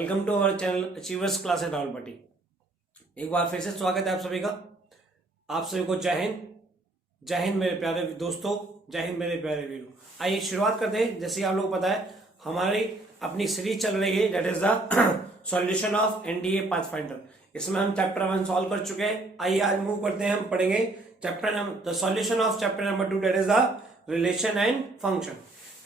Welcome to our channel achievers class at Rawalpatti. एक बार फिर से स्वागत है आप सभी का। आप सभी को जय हिंद। जय हिंद मेरे प्यारे दोस्तों, जय हिंद मेरे प्यारे वीरों। आइए शुरुआत करते हैं। जैसे आप लोगों को पता है हमारी अपनी सीरीज चल रही है, that is the solution of NDA pathfinder. इसमें हम चैप्टर 1 सॉल्व कर चुके हैं। आइए आज मूव करते हैं, हम पढ़ेंगे chapter number the solution of chapter number 2, that is the relation and function.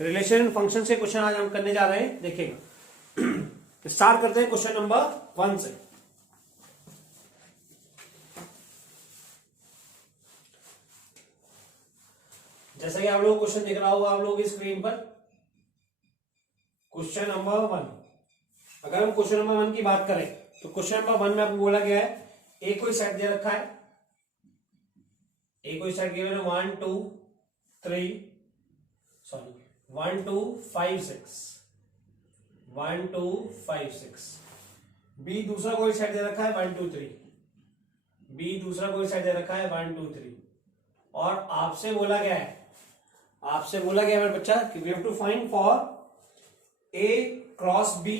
Relation and function से क्वेश्चन आज हम करने जा रहे हैं। देखिएगा, स्टार्ट करते हैं क्वेश्चन नंबर 1 से। जैसा कि आप लोग क्वेश्चन दिख रहा होगा आप लोगों की स्क्रीन पर, क्वेश्चन नंबर 1। अगर हम क्वेश्चन नंबर 1 की बात करें तो क्वेश्चन नंबर 1 में आपको बोला गया है एक कोई सेट दे रखा है, एक कोई सेट गिवन है 1 2 3 1 2 5 6 1 2 5 6। बी दूसरा कोई सेट दे रखा है 1 2 3। बी दूसरा कोई सेट दे रखा है 1 2 3। और आपसे बोला गया है, आपसे बोला गया मेरे बच्चा कि we have to find for A cross B.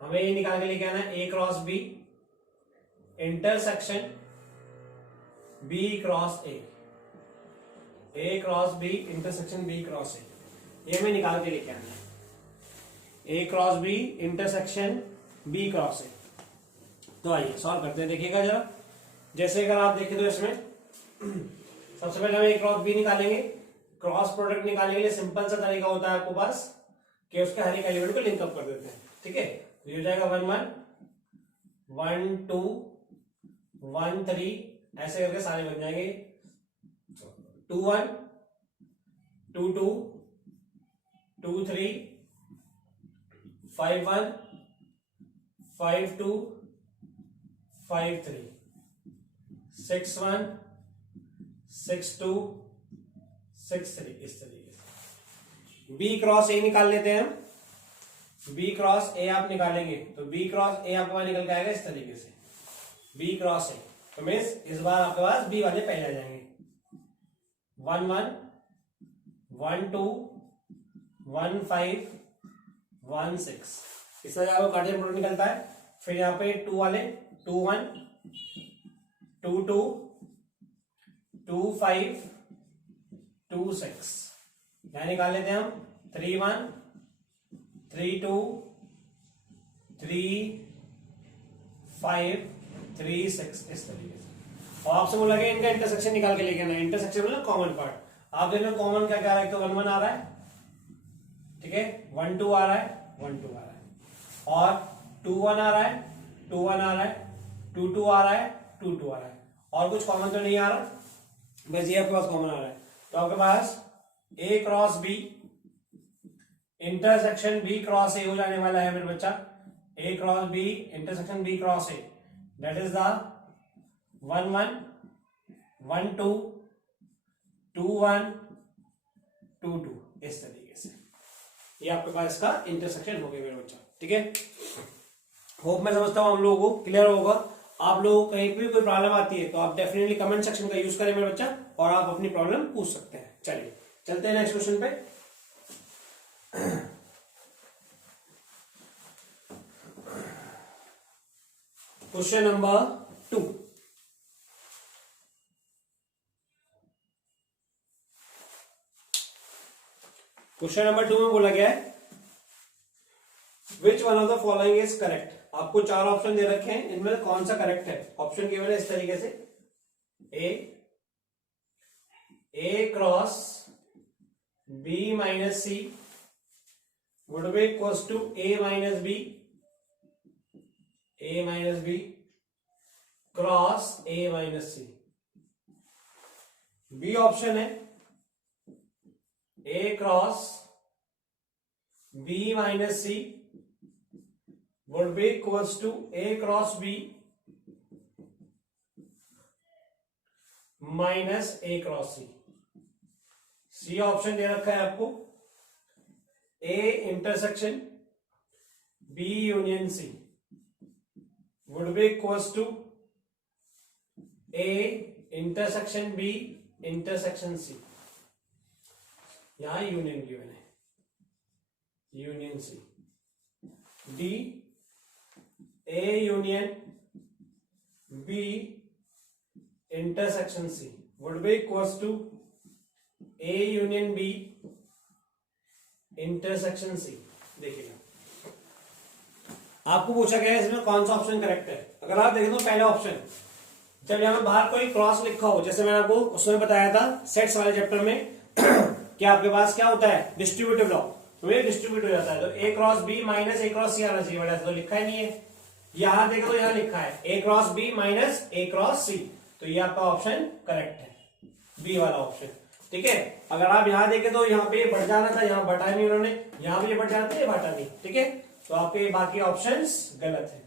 हमें ये निकाल के लेके आना है A cross B intersection B cross A. A cross B intersection B cross A, ये हमें निकाल के लेके आना है। A cross B intersection B cross A. तो आइए सॉल्व करते हैं। देखिएगा जरा, जैसे अगर आप देखें तो इसमें सबसे पहले हम ए क्रॉस बी निकालेंगे। क्रॉस प्रोडक्ट निकालने के लिए सिंपल सा तरीका होता है आपको पास कि उसके हर एक एलिमेंट को लिंकअप कर देते हैं। ठीक है, तो ये हो जाएगा 1 1 1 2 1 3, ऐसे करके सारे बन जाएंगे। 2 1 2 2 2 3 5 1 5 2 5 3 6 1 6 2 6 3। इस तरीके से बी क्रॉस ए निकाल लेते हैं हम। बी क्रॉस ए आप निकालेंगे तो बी क्रॉस ए आपके पास निकल के आएगा इस तरीके से, बी क्रॉस ए। तो मीन्स इस बार आपके पास बी वाले पहले आ जाएंगे। 1 1 1 2 1 5 1 6। इस तरह आपको कार्टेशियन प्रोडक्ट निकलता है। फिर यहाँ पे 2 वाले 2 1 2 2 2 5 2 6। यहां निकाल लेते हैं हम 3 1 3 2 3 5 3 6, इस तरीके से। और आपसे बोला गया इनका इंटरसेक्शन निकाल के लेके आना। इंटरसेक्शन मतलब कॉमन पार्ट। आप देखो कॉमन क्या क्या आ रहा है, तो 1 1 आ रहा है, ठीक है, 1 2 आ रहा है, 1 2 आ रहा है, और 2 1 आ रहा है, 2 1 आ रहा है, 2 2 आ रहा है, 2 2 आ रहा है। और कुछ कॉमन तो नहीं आ रहा, बस ये आपके पास कॉमन आ रहा है। तो आपके पास A cross B intersection B cross A हो जाने वाला है मेरे बच्चा। A cross B intersection B cross A, that is the 1 1 1 2 2 1 2 2, इस तरीके से। ये आपके पास इसका इंटरसेक्शन हो गया मेरे बच्चा। ठीक है, होप मैं समझता हूं हम लोगों को क्लियर होगा। आप लोगों को कहीं भी कोई प्रॉब्लम आती है तो आप डेफिनेटली कमेंट सेक्शन का यूज करें मेरे बच्चा, और आप अपनी प्रॉब्लम पूछ सकते हैं। चलिए चलते हैं नेक्स्ट क्वेश्चन पे। Question number 2। क्वेश्चन नंबर 2 में बोला गया है विच one of the following is correct. आपको 4 ऑप्शन दे रखे हैं, इनमें कौन सा करेक्ट है। ऑप्शन केवल है इस तरीके से, A cross B minus C would be equals to A minus B, A minus B cross A minus C. B option है A cross B minus C would be equals to a cross b minus a cross c। C option दे रखा है आपको a intersection b union c would be equals to a intersection b intersection c। यहां union given है, union C. D A union B intersection C would be equals to A union B intersection C. देखिएगा आपको पूछा गया है इसमें कौन सा ऑप्शन करेक्ट है। अगर आप देखें तो पहला ऑप्शन, जब यहां पर बाहर कोई क्रॉस लिखा हो, जैसे मैंने आपको उसमें बताया था सेट्स वाले चैप्टर में कि आपके पास क्या होता है डिस्ट्रीब्यूटिव लॉ, तो ये डिस्ट्रीब्यूट हो जाता है। तो ए क्रॉस बी माइनस ए क्रॉस सी आना चाहिए, बट ऐसा तो लिखा ही नहीं है। यहां देखो तो यहां लिखा है A cross B minus A cross सी, तो ये आपका ऑप्शन करेक्ट है, बी वाला ऑप्शन। ठीक है, अगर आप यहां देखें तो यहाँ पे ये बढ़ जाना था, यहाँ बढ़ा नहीं उन्होंने, यहाँ पे ये बढ़ जाना था, ये बढ़ा नहीं। ठीक है, तो आपके बाकी ऑप्शंस गलत है।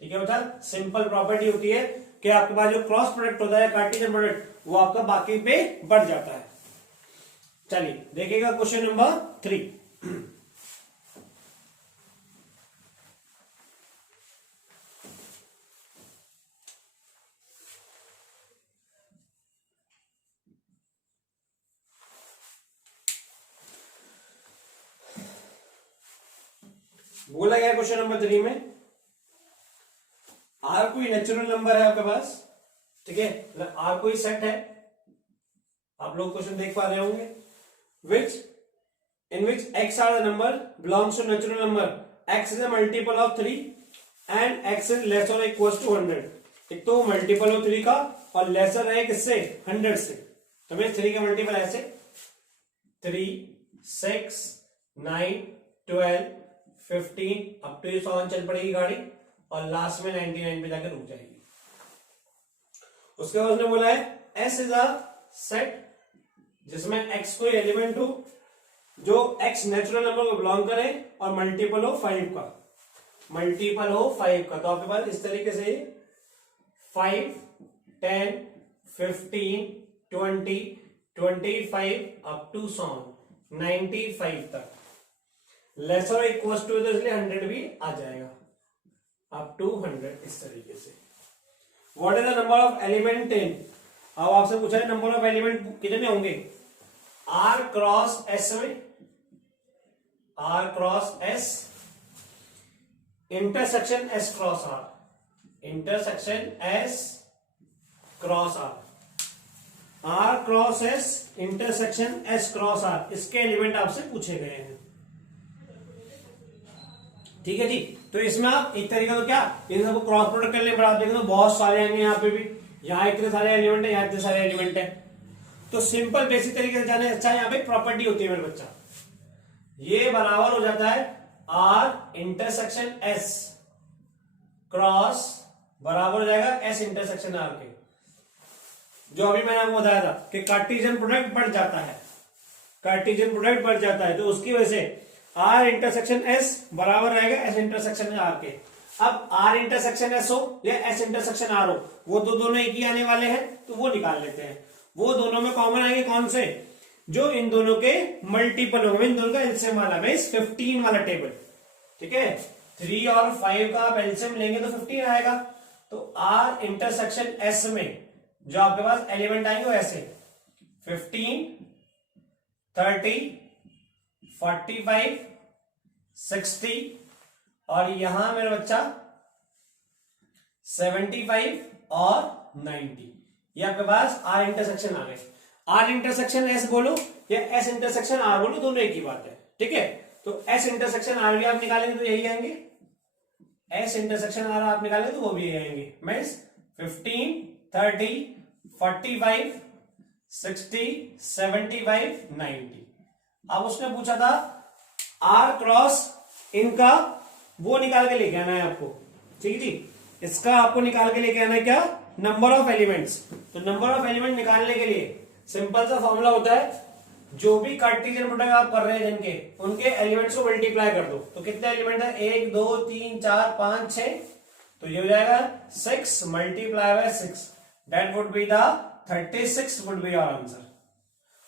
ठीक है बेटा, सिंपल प्रॉपर्टी होती है कि आपके पास जो क्रॉस प्रोडक्ट होता है कार्टेशियन प्रोडक्ट वो आपका बाकी पे बढ़ जाता है। चलिए देखिएगा क्वेश्चन नंबर 3। बोला गया क्वेश्चन नंबर 3 में आर कोई नेचुरल नंबर है आपके पास। ठीक है, मतलब आर कोई सेट है, आप लोग क्वेश्चन देख पा रहे होंगे, in which x are the number belongs to natural number, x is a multiple of 3 and x is less or equals to 100। एक तो मल्टीपल हो 3 का और लेसर है किससे 100 से, तो मैं 3 के मल्टीपल ऐसे 3 6 9 12 15 अप टू 100 चल पड़ेगी गाड़ी और लास्ट में 99 पे जाकर रुक जाएगी। उसके बाद उसने बोला है S इज अ सेट जिसमें x कोई एलिमेंट हो जो x नेचुरल नंबर को बिलोंग करे और मल्टीपल हो 5 का, मल्टीपल हो 5 का। तो आपके पास इस तरीके से 5 10 15 20 25 अप टू 95 तक, लेसर इक्वल टू तो इसलिए 100 भी आ जाएगा अप टू 100 इस तरीके से। What is the number of element in, अब आपसे पूछा है नंबर ऑफ एलिमेंट कितने होंगे आर क्रॉस एस में, R cross S intersection S cross R, intersection S cross R, R cross S intersection S cross R, इसके element आपसे पूछे गए हैं। ठीक है जी, तो इसमें आप एक तरीका तो क्या इन सबको क्रॉस प्रोडक्ट करने पर आप देखें तो बहुत सारे आएंगे, यहाँ पे भी, यहाँ इतने सारे एलिमेंट है, यहाँ इतने सारे एलिमेंट है। तो सिंपल बेसिक तरीके से जाने अच्छा यहाँ पे प्रॉपर्टी होती है मेरे बच्चा, ये बराबर हो जाता है आर इंटरसेक्शन एस क्रॉस बराबर हो जाएगा एस इंटरसेक्शन आर के, जो अभी मैंने आपको बताया था कि कार्टेशियन प्रोडक्ट बढ़ जाता है, कार्टेशियन प्रोडक्ट बढ़ जाता है, तो उसकी वजह से आर इंटरसेक्शन एस बराबर रहेगा एस इंटरसेक्शन आर के। अब आर इंटरसेक्शन एस हो या एस इंटरसेक्शन आर हो, वो तो दोनों एक ही आने वाले हैं, तो वो निकाल लेते हैं। वो दोनों में कॉमन आएंगे कौन से, जो इन दोनों के मल्टीपल होंगे, इन दोनों का एलसीएम वाला मींस 15 वाला टेबल। ठीक है, 3 और 5 का आप एलसीएम लेंगे तो 15 आएगा। तो आर इंटरसेक्शन एस में जो आपके पास एलिमेंट आएंगे वो ऐसे 15 30 45 60 और यहां मेरा बच्चा 75 और 90, ये आपके पास आर इंटरसेक्शन आ गए। आर इंटरसेक्शन एस बोलो या एस इंटरसेक्शन आर बोलो, दोनों एक ही बात है। ठीक है, तो एस इंटरसेक्शन आर भी आप निकालेंगे तो यही आएंगे, एस इंटरसेक्शन आर आप निकालेंगे तो वो भी यही आएंगे, मीन्स 15 30 45 60 75 90। अब उसने पूछा था आर क्रॉस इनका, वो निकाल के लेके आना है आपको। ठीक है जी, इसका आपको निकाल के लेके आना है क्या, नंबर ऑफ एलिमेंट्स। तो नंबर ऑफ एलिमेंट निकालने के लिए सिंपल सा फॉर्मूला होता है, जो भी कार्टेशियन प्रोडक्ट आप कर रहे हैं जिनके, उनके एलिमेंट्स को मल्टीप्लाई कर दो। तो कितने एलिमेंट है 1 2 3 4 5 6, तो ये हो जाएगा 6 multiply by 6, that would be the 36 would be your answer.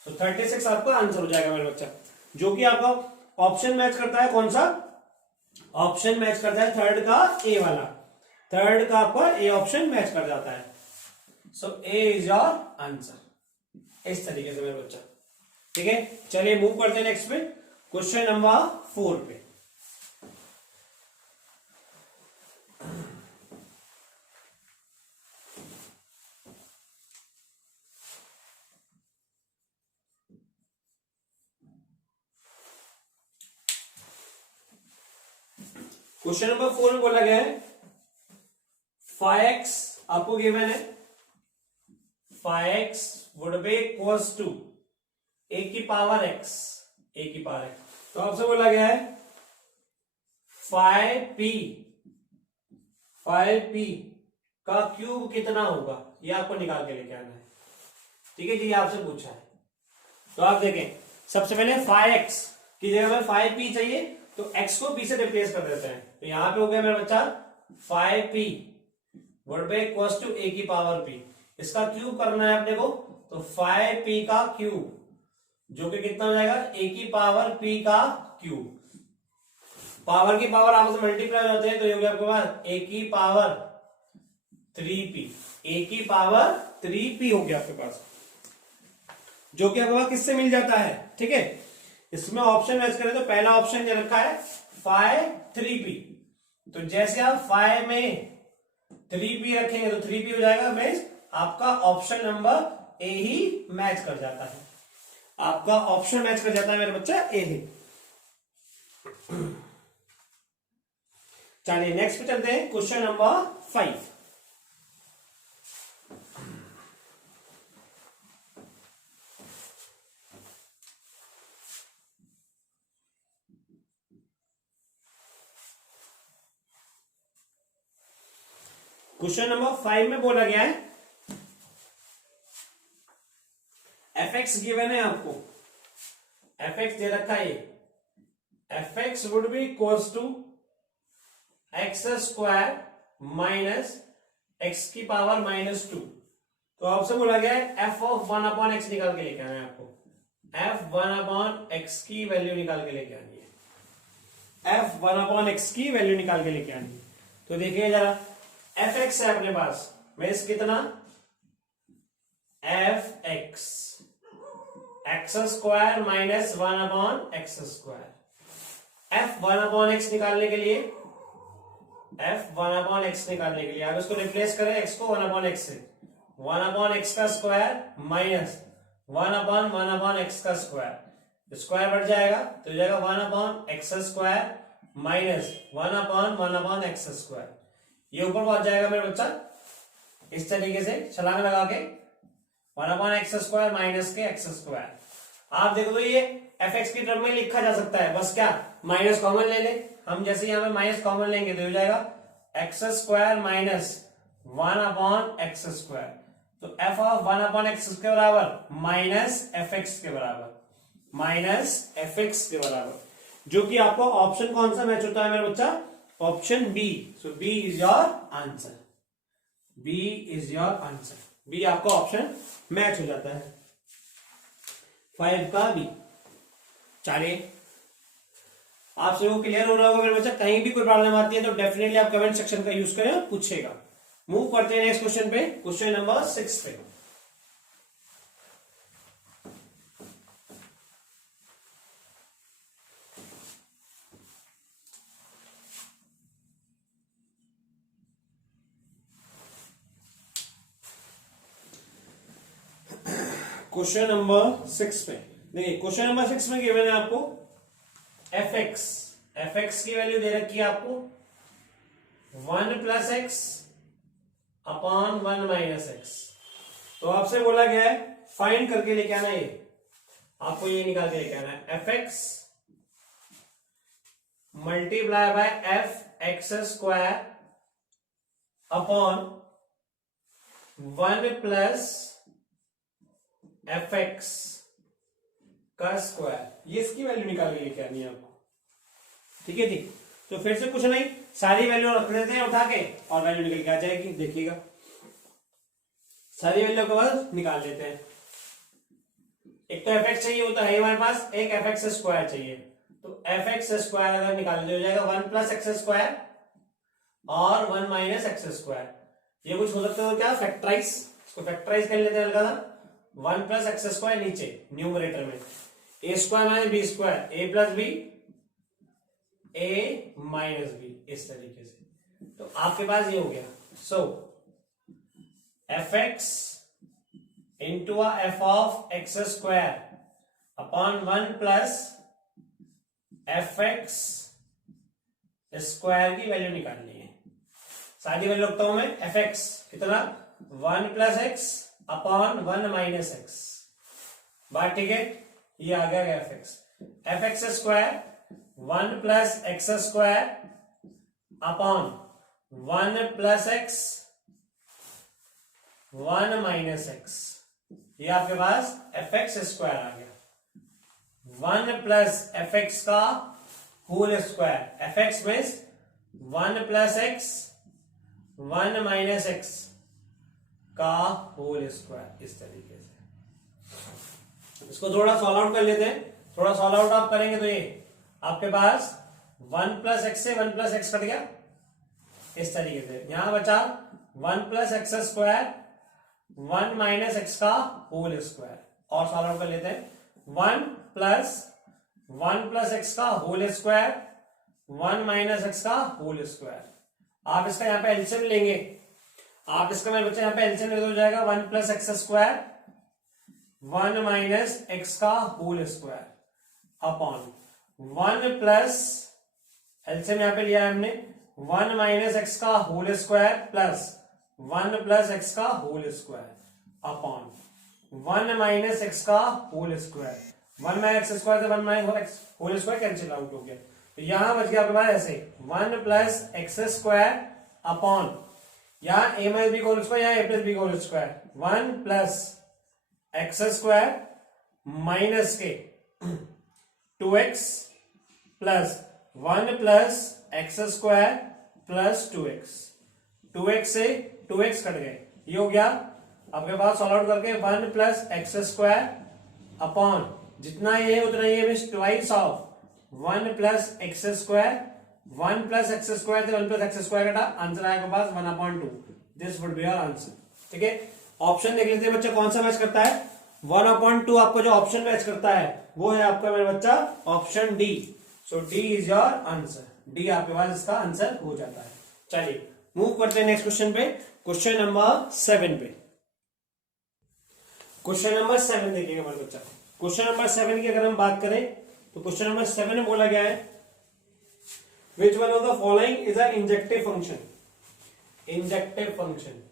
तो 36 आपका आंसर हो जाएगा मेरे बच्चा, जो कि आपका ऑप्शन मैच करता है। कौन सा ऑप्शन मैच करता है, थर्ड का ए वाला, थर्ड का आपका ए ऑप्शन मैच कर जाता है। सो ए इज योर आंसर, इस तरीके से मेरे बच्चा। ठीक है, चलिए मूव करते हैं नेक्स्ट पे, क्वेश्चन नंबर 4 पे। क्वेश्चन नंबर 4 में बोला गया है 5x आपको गिवन है 5x would be equals to a की पावर x, तो आपसे बोला गया है 5p का क्यूब कितना होगा, ये आपको निकाल के लेके आना है। ठीक है जी, आपसे पूछा है। तो आप देखें, सबसे पहले 5x की जगह में 5p चाहिए तो x को p से रिप्लेस कर देते हैं। तो यहां पे हो गया मेरा बच्चा 5p would be equals to a की पावर p। इसका क्यूब करना है अपने को, तो 5p का क्यूब जो कि कितना हो जाएगा a की पावर p का क्यूब। पावर की पावर आपस में मल्टीप्लाई हो जाते हैं, तो ये हो गया आपके पास a की पावर 3p, a की पावर 3p हो गया आपके पास, जो कि आपके पास किससे मिल जाता है। ठीक है, इसमें ऑप्शन मैच करें तो पहला ऑप्शन ये रखा है 5 3p, तो जैसे आप 5 में 3p रखेंगे तो 3p हो जाएगा, मींस आपका option number A he match कर जाता है, आपका ऑप्शन मैच कर जाता है मेरा बच्चा ए ही। चलिए नेक्स्ट पे चलते हैं, क्वेश्चन नंबर 5। क्वेश्चन नंबर 5 में बोला गया है fx गिवन है आपको, fx दे रखा है, fx would be equals to X square minus X की पावर -2। तो आपसे बोला गया है f ऑफ 1/x निकाल के लेके आना है आपको, f 1/x की वैल्यू निकाल के लेके आनी है, f 1/x की वैल्यू निकाल के लेके आनी है। तो देखिए जरा, fx है अपने पास, मीन्स कितना fx x square minus 1/x square. f 1/x निकालने के लिए, f 1/x निकालने के लिए आप इसको रिप्लेस करें x को 1/x से, 1/x का स्क्वायर माइनस 1/1/x का स्क्वायर, स्क्वायर बढ़ जाएगा तो हो जाएगा 1/x square minus 1/1/x square. ये ऊपर पहुंच जाएगा मेरा बच्चा इस तरीके से छलांग लगा के 1/x स्क्वायर माइनस के x स्क्वायर। आप देखो तो ये fx की टर्म में लिखा जा सकता है, बस क्या माइनस कॉमन ले ले, हम जैसे यहाँ पे माइनस कॉमन लेंगे तो हो जाएगा x square minus 1/x square. तो f ऑफ 1/x के बराबर माइनस fx के बराबर, माइनस fx के बराबर, जो कि आपको ऑप्शन कौन सा मैच होता है मेरा बच्चा, option B. So B is your answer, B is your answer, B आपका ऑप्शन मैच हो जाता है 5 का बी। चलिए आपसे वो क्लियर हो रहा होगा मेरे बच्चा, कहीं भी कोई प्रॉब्लम आती है तो डेफिनेटली आप कमेंट सेक्शन का यूज करें और पूछेगा। मूव करते हैं नेक्स्ट क्वेश्चन पे, क्वेश्चन नंबर 6 पे। क्वेश्चन नंबर 6 पे देखिए, क्वेश्चन नंबर 6 में गिवन है आपको fx की वैल्यू दे रखी है आपको 1 + x अपॉन 1 - x। तो आपसे बोला गया है फाइंड करके लेके आना, ये आपको ये निकाल के लेके आना है fx multiply by fx square upon 1 + fx का स्क्वायर, ये इसकी वैल्यू निकाल के लेके आनी है आपको। ठीक है जी, तो फिर से कुछ नहीं, सारी वैल्यू रख लेते हैं उठा के और वैल्यू निकल के आ जाएगी। देखिएगा सारी वैल्यू के बाद निकाल लेते हैं। एक तो fx चाहिए होता है हमारे पास, एक fx स्क्वायर चाहिए, तो fx स्क्वायर अगर निकाल हो जाएगा 1 + x स्क्वायर और 1 - x स्क्वायर। ये कुछ हो सकता है क्या, फैक्टराइज, इसको फैक्टराइज कर लेते हैं हल्का सा, 1 + x स्क्वायर नीचे न्यूमरेटर में, a square - b square, a + b a - b, इस तरीके से। तो आपके पास ये हो गया, सो fx into f of x square upon 1 + fx square की वैल्यू निकालनी है। सारी वैल्यू रखता हूं मैं, एफ एक्स कितना 1 plus X upon 1 minus X. बात ठीक है, ये आ गया F X square 1 plus X square upon 1 plus X 1 minus X. ये आपके पास एफ एक्स स्क्वायर आ गया। 1 प्लस एफ एक्स का whole square, F X means 1 plus X 1 minus X का होल स्क्वायर। इस तरीके से इसको थोड़ा सॉल्व आउट कर लेते हैं। थोड़ा सॉल्व आउट आप करेंगे तो ये आपके पास 1 प्लस एक्स से 1 प्लस एक्स कट गया, इस तरीके से। यहां बचा 1 plus X square 1 minus X का होल स्क्वायर। और सॉल्व आउट कर लेते हैं। 1 प्लस एक्स का होल स्क्वायर 1 माइनस एक्स का होल स्क्वायर। आप इसका यहां पे एलसीएम लेंगे, आप इसका मेरे बच्चे यहां पे एलसीएम ले, हो जाएगा 1 plus X square 1 minus X का whole square upon 1 plus, LCM यहां पे लिया है हमने, 1 माइनस एक्स का whole square plus 1 plus X का whole square upon 1 minus X का whole square. 1 minus X square से 1 minus X whole square cancel out हो गया, तो यहां बच गया आपके पास ऐसे 1 प्लस एक्स स्क्वायर अपॉन, यहां ए माइनस बी का होल स्क्वायर, यहां ए प्लस बी का whole square, 1 plus X square minus के 2x plus 1 plus X square plus 2x। 2x से 2x कट गए, ये हो गया आपके पास। सॉल्व आउट करके 1 प्लस एक्स स्क्वायर अपॉन, जितना ये है उतना ये means twice of 1 plus X square. 1 plus X square से 1 प्लस एक्स स्क्वायर कटा, आंसर आएगा पास 1/2। This would be your answer. ठीक है, ऑप्शन देख लेते हैं बच्चा कौन सा मैच करता है। 1/2 आपको जो ऑप्शन मैच करता है वो है आपका मेरा बच्चा option D. So D is your answer. D आपके पास इसका आंसर हो जाता है। चलिए मूव करते हैं नेक्स्ट क्वेश्चन पे, क्वेश्चन नंबर 7 पे। क्वेश्चन नंबर 7 देखिएगा मेरे बच्चा। क्वेश्चन नंबर 7 की अगर हम बात करें तो क्वेश्चन नंबर 7 में बोला गया है विच one of the following is a injective function. Injective function,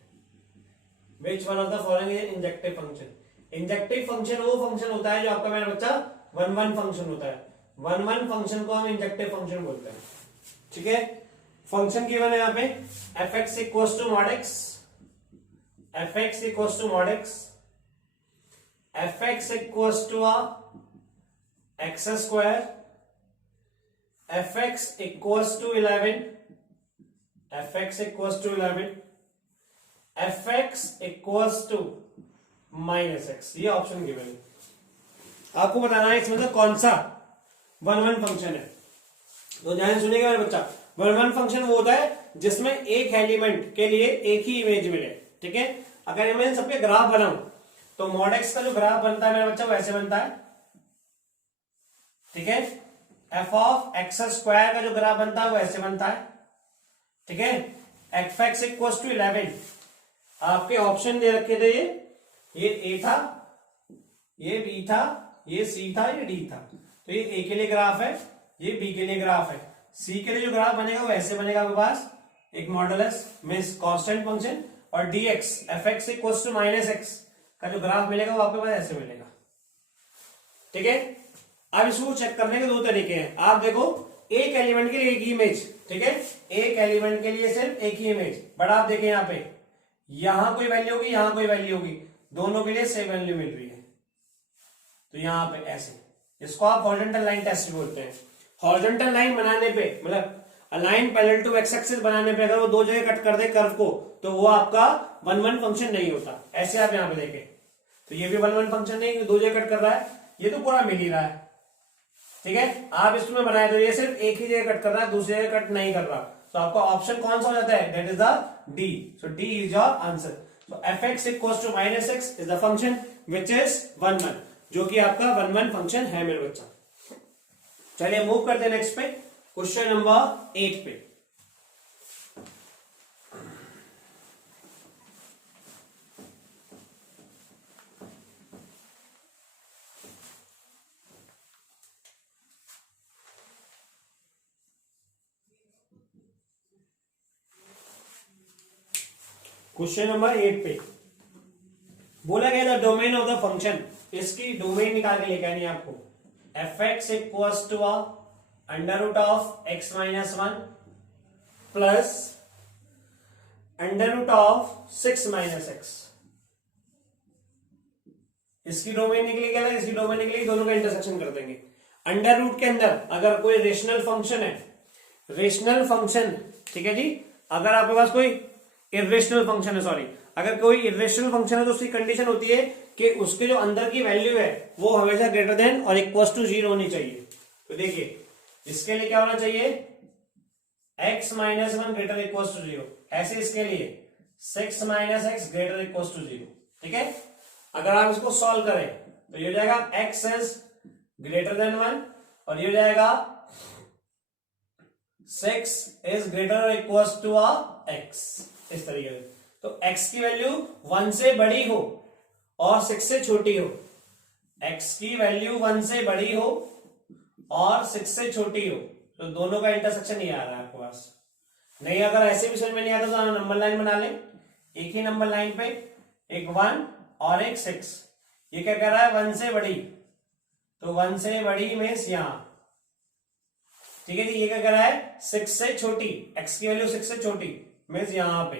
which one of the following is injective function. Injective function वो फंक्शन होता है जो आपका मेरा बच्चा 1-1 फंक्शन होता है। 1-1 फंक्शन को हम इंजेक्टिव फंक्शन बोलते हैं। ठीक है, फंक्शन गिवन है यहाँ पे F X equals to mod X, F X equals to mod X, F X equals to X square, F X equals to 11, F X equals to 11, F X equals to minus X. ये option given है। आपको बताना है इसमें से कौन सा 1-1 function है। तो ध्यान सुनिएगा मेरे बच्चा, 1-1 फंक्शन वो होता है जिसमें एक एलिमेंट के लिए एक ही इमेज मिले। ठीक है, अगर मैं सबके ग्राफ बनाऊं तो मॉड एक्स का जो ग्राफ बनता है मेरा बच्चा वैसे बनता है। ठीक है, एफ ऑफ एक्स स्क्वायर का जो ग्राफ बनता है वो ऐसे बनता है। ठीक है, एफ एक्स इक्वल्स टू 11, आपके ऑप्शन दे रखे थे ये ए था, ये बी था, ये सी था, ये डी था। तो ये ए के लिए ग्राफ है, ये बी के लिए ग्राफ है, सी के लिए जो ग्राफ बनेगा वो ऐसे बनेगा आपके पास एक मॉडुलस मींस कांस्टेंट फंक्शन, और dx F X equals to minus X का जो ग्राफ मिलेगा वो आपके पास ऐसे मिलेगा। ठीक है, अब इसको चेक करने के दो तरीके हैं। आप देखो एक एलिमेंट के लिए एक ही इमेज, ठीक है, एक एलिमेंट के लिए सिर्फ एक ही इमेज, बट आप देखें यहाँ पे यहां कोई वैल्यू होगी, यहां कोई वैल्यू होगी, दोनों के लिए सेम वैल्यू मिल रही है। तो यहां पे ऐसे, इसको आप हॉरिजॉन्टल लाइन टेस्ट बोलते हैं। हॉरिजॉन्टल लाइन बनाने पे मतलब line parallel to X axis बनाने पे अगर वो दो जगह कट कर दे कर्व को तो वो आपका 1-1 फंक्शन नहीं होता। ऐसे आप यहां पे देखें तो ये भी 1-1 फंक्शन नहीं, दो जगह कट कर रहा है, ये तो पूरा मिल ही रहा है। ठीक है, आप इसमें बनाए तो ये सिर्फ एक ही जगह कट कर रहा है, दूसरी जगह कट नहीं कर रहा, तो आपका ऑप्शन कौन सा हो जाता है, that is the D. So D is your answer. So F X equals to minus X is the function which is 1-1, जो कि आपका 1-1 फंक्शन है मेरे बच्चा। चलिए मूव करते हैं नेक्स्ट पे, क्वेश्चन नंबर 8 पे। क्वेश्चन नंबर 8 पे बोला गया था डोमेन ऑफ द फंक्शन, इसकी डोमेन निकाल के लेकर आनी आपको। F X equals to under root of X minus one plus under root of 6 minus X. इसकी डोमेन निकली क्या था, इसकी डोमेन निकली, दोनों का इंटरसेक्शन कर देंगे। अंडर रूट के अंदर अगर कोई रेशनल फंक्शन है, रेशनल फंक्शन, ठीक है जी, अगर आपके पास कोई इरेशनल फंक्शन है, सॉरी, अगर कोई इरेशनल फंक्शन है तो उसकी कंडीशन होती है कि उसके जो अंदर की वैल्यू है वो हमेशा ग्रेटर देन और इक्वल टू 0 होनी चाहिए। तो देखिए इसके लिए क्या होना चाहिए, x minus one greater equal to 0, ऐसे इसके लिए 6 minus X greater equal to 0। ठीक है, अगर आप इसको सॉल्व करें तो ये हो जाएगा x इज ग्रेटर देन 1 और ये हो जाएगा 6 is greater equal to x, इस तरीके से। तो x की वैल्यू 1 से बड़ी हो और 6 से छोटी हो, x की वैल्यू 1 से बड़ी हो और 6 से छोटी हो, तो दोनों का इंटरसेक्शन ही आ रहा है आपके पास। नहीं अगर ऐसे भी समझ में नहीं आता तो नंबर लाइन बना लें, एक ही नंबर लाइन पे एक 1 और एक 6। ये क्या कर रहा है, 1 से बड़ी, तो 1 से बड़ी मीन्स यहां, ठीक है जी। ये क्या कर रहा है, 6 से छोटी, x की वैल्यू 6 से छोटी मीन्स यहां पे।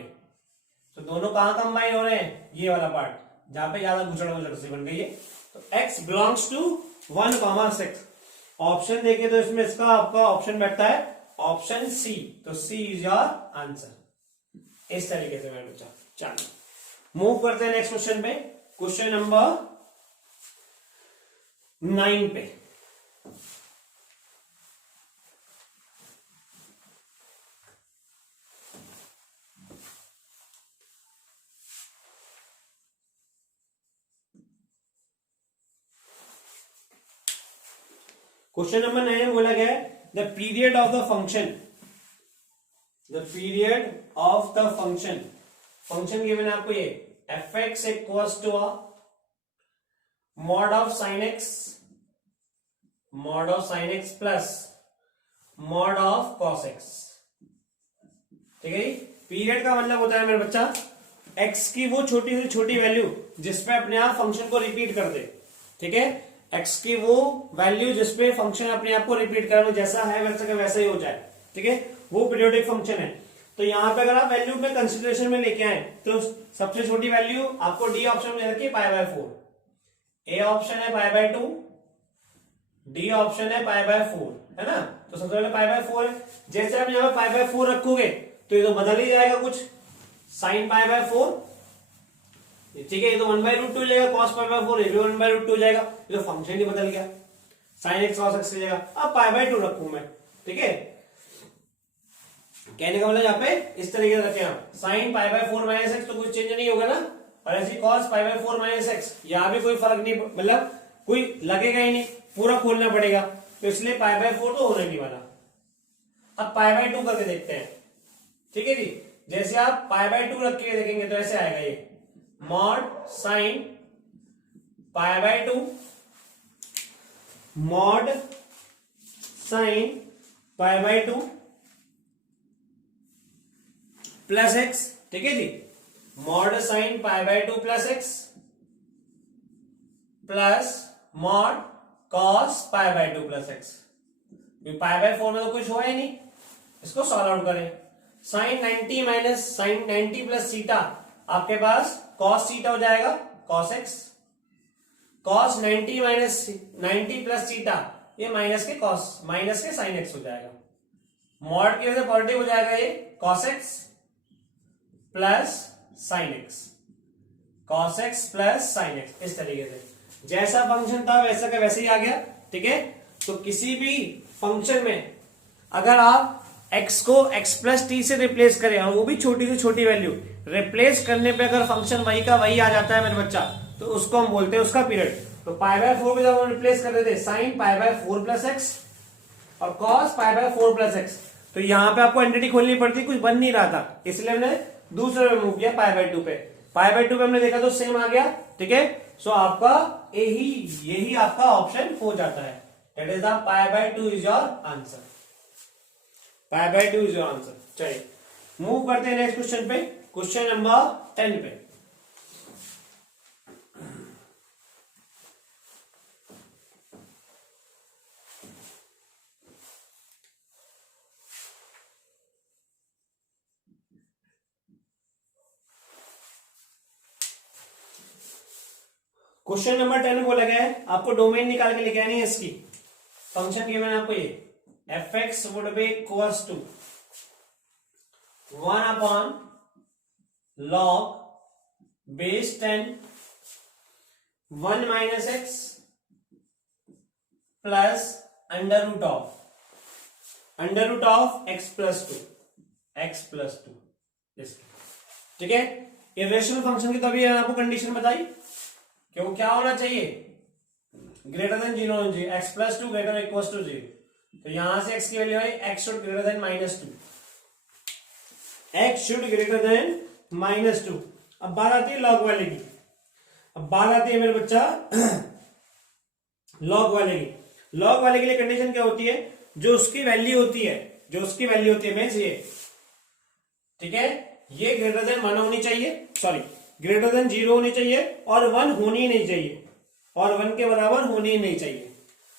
तो दोनों कहां कंबाइन हो रहे हैं, ये वाला पार्ट जहां पे ज्यादा गुचड़ सी बन गई है। तो x बिलोंग्स टू 1,6। ऑप्शन देखे तो इसमें इसका आपका ऑप्शन बैठता है ऑप्शन सी, तो सी इज योर आंसर। इस तरीके से मेरे बच्चा, चलो मूव करते हैं नेक्स्ट क्वेश्चन पे, क्वेश्चन नंबर 9 पे। क्वेश्चन नंबर 9 में बोला गया है the period of the function, the period of the function, function given है आपको ये F X equals to mod of sine X, mod of sine X plus mod of cos X. ठीक है, period का मतलब होता है मेरे बच्चा एक्स की वो छोटी से छोटी वैल्यू जिसपे अपने आप फंक्शन को रिपीट कर दे। ठीक है, एक्स की वो वैल्यू जिसपे फंक्शन अपने आप को रिपीट करे, जैसा है वैसा का वैसा ही हो जाए। ठीक है, वो पीरियोडिक फंक्शन है। तो यहां पे अगर आप वैल्यू में कंसिडरेशन में लेके आए तो सबसे छोटी वैल्यू आपको डी ऑप्शन में रखी है π/4, ए ऑप्शन है π/2, डी ऑप्शन है π/4, है ना। तो सबसे पहले π/4 है, जैसे आप यहां पे π/4 रखोगे तो ये तो बदल ही जाएगा कुछ, साइन π/4, ठीक है, ये तो 1/√2 हो जाएगा, cos π/4 ये भी 1/√2 हो जाएगा, ये तो फंक्शन ही बदल गया, साइन एक्स cos एक्स की जगह अब π/2 रखूं मैं। ठीक है, कहने का मतलब यहाँ पे इस तरीके से रखें आप, साइन π/4 माइनस एक्स तो कुछ चेंज नहीं होगा ना, और ऐसी cos π/4 माइनस एक्स यहाँ भी कोई फर्क नहीं, मतलब कोई लगेगा ही नहीं, पूरा खोलना पड़ेगा, तो इसलिए π/4 तो होने नहीं वाला। अब π/2 करके देखते हैं। ठीक है जी, जैसे आप π/2 रख के देखेंगे तो ऐसे आएगा ये mod sine π/2 mod sine π/2 plus X. ठीक है जी, mod sine π/2 plus X plus mod cos π/2 plus X. π/4 में तो कुछ हुआ ही नहीं, इसको सॉल्व आउट करें। Sine 90 minus sine 90 plus theta, आपके पास कॉस सीटा हो जाएगा cos X, cos 90 minus 90 plus theta, ये माइनस के कॉस माइनस के साइन एक्स हो जाएगा, मॉड की वजह से पॉजिटिव हो जाएगा ये cos x plus sine x, cos x plus sine x. इस तरीके से जैसा फंक्शन था वैसा का वैसे ही आ गया। ठीक है, तो किसी भी फंक्शन में अगर आप x को x प्लस टी से रिप्लेस करें और वो भी छोटी से छोटी वैल्यू, रिप्लेस करने पे अगर फंक्शन वही का वही आ जाता है मेरे बच्चा, तो उसको हम बोलते हैं उसका पीरियड। तो π/4 को जब हम रिप्लेस कर देते साइन π/4 प्लस एक्स और cos π/4 प्लस एक्स, तो यहां पे आपको एंटिटी खोलनी पड़ती, कुछ बन नहीं रहा था, इसलिए हमने दूसरे में मूव किया π/2 पे। π/2 पे हमने देखा तो सेम आ गया। ठीक है, सो आपका यही आपका ऑप्शन हो जाता है, that is the π/2 is your answer, π/2 is your answer. चलिए मूव करते हैं नेक्स्ट क्वेश्चन पे, क्वेश्चन नंबर 10 पे। क्वेश्चन नंबर 10 बोला गया है आपको डोमेन निकाल के लेके आनी है इसकी। फंक्शन गिवन है आपको ये F X would be equals to 1 upon log base 10 1 minus X plus under root of X plus two ठीक है। इरेशनल फंक्शन की तभी आपको कंडीशन बताई क्यों क्या होना चाहिए ग्रेटर देन 0 होना चाहिए, X plus two greater equal to 0। तो यहां से एक्स की वैल्यू है X should greater than -2, X should greater than -2। अब बात आती है लॉग वाले की, अब बात आती है मेरे बच्चा लॉग वाले की। लॉग वाले के लिए कंडीशन क्या होती है, जो उसकी वैल्यू होती है मींस ये ठीक है, ये ग्रेटर देन 1 होनी चाहिए, सॉरी ग्रेटर देन 0 होनी चाहिए और 1 होनी ही नहीं चाहिए, और 1 के बराबर होनी ही नहीं चाहिए।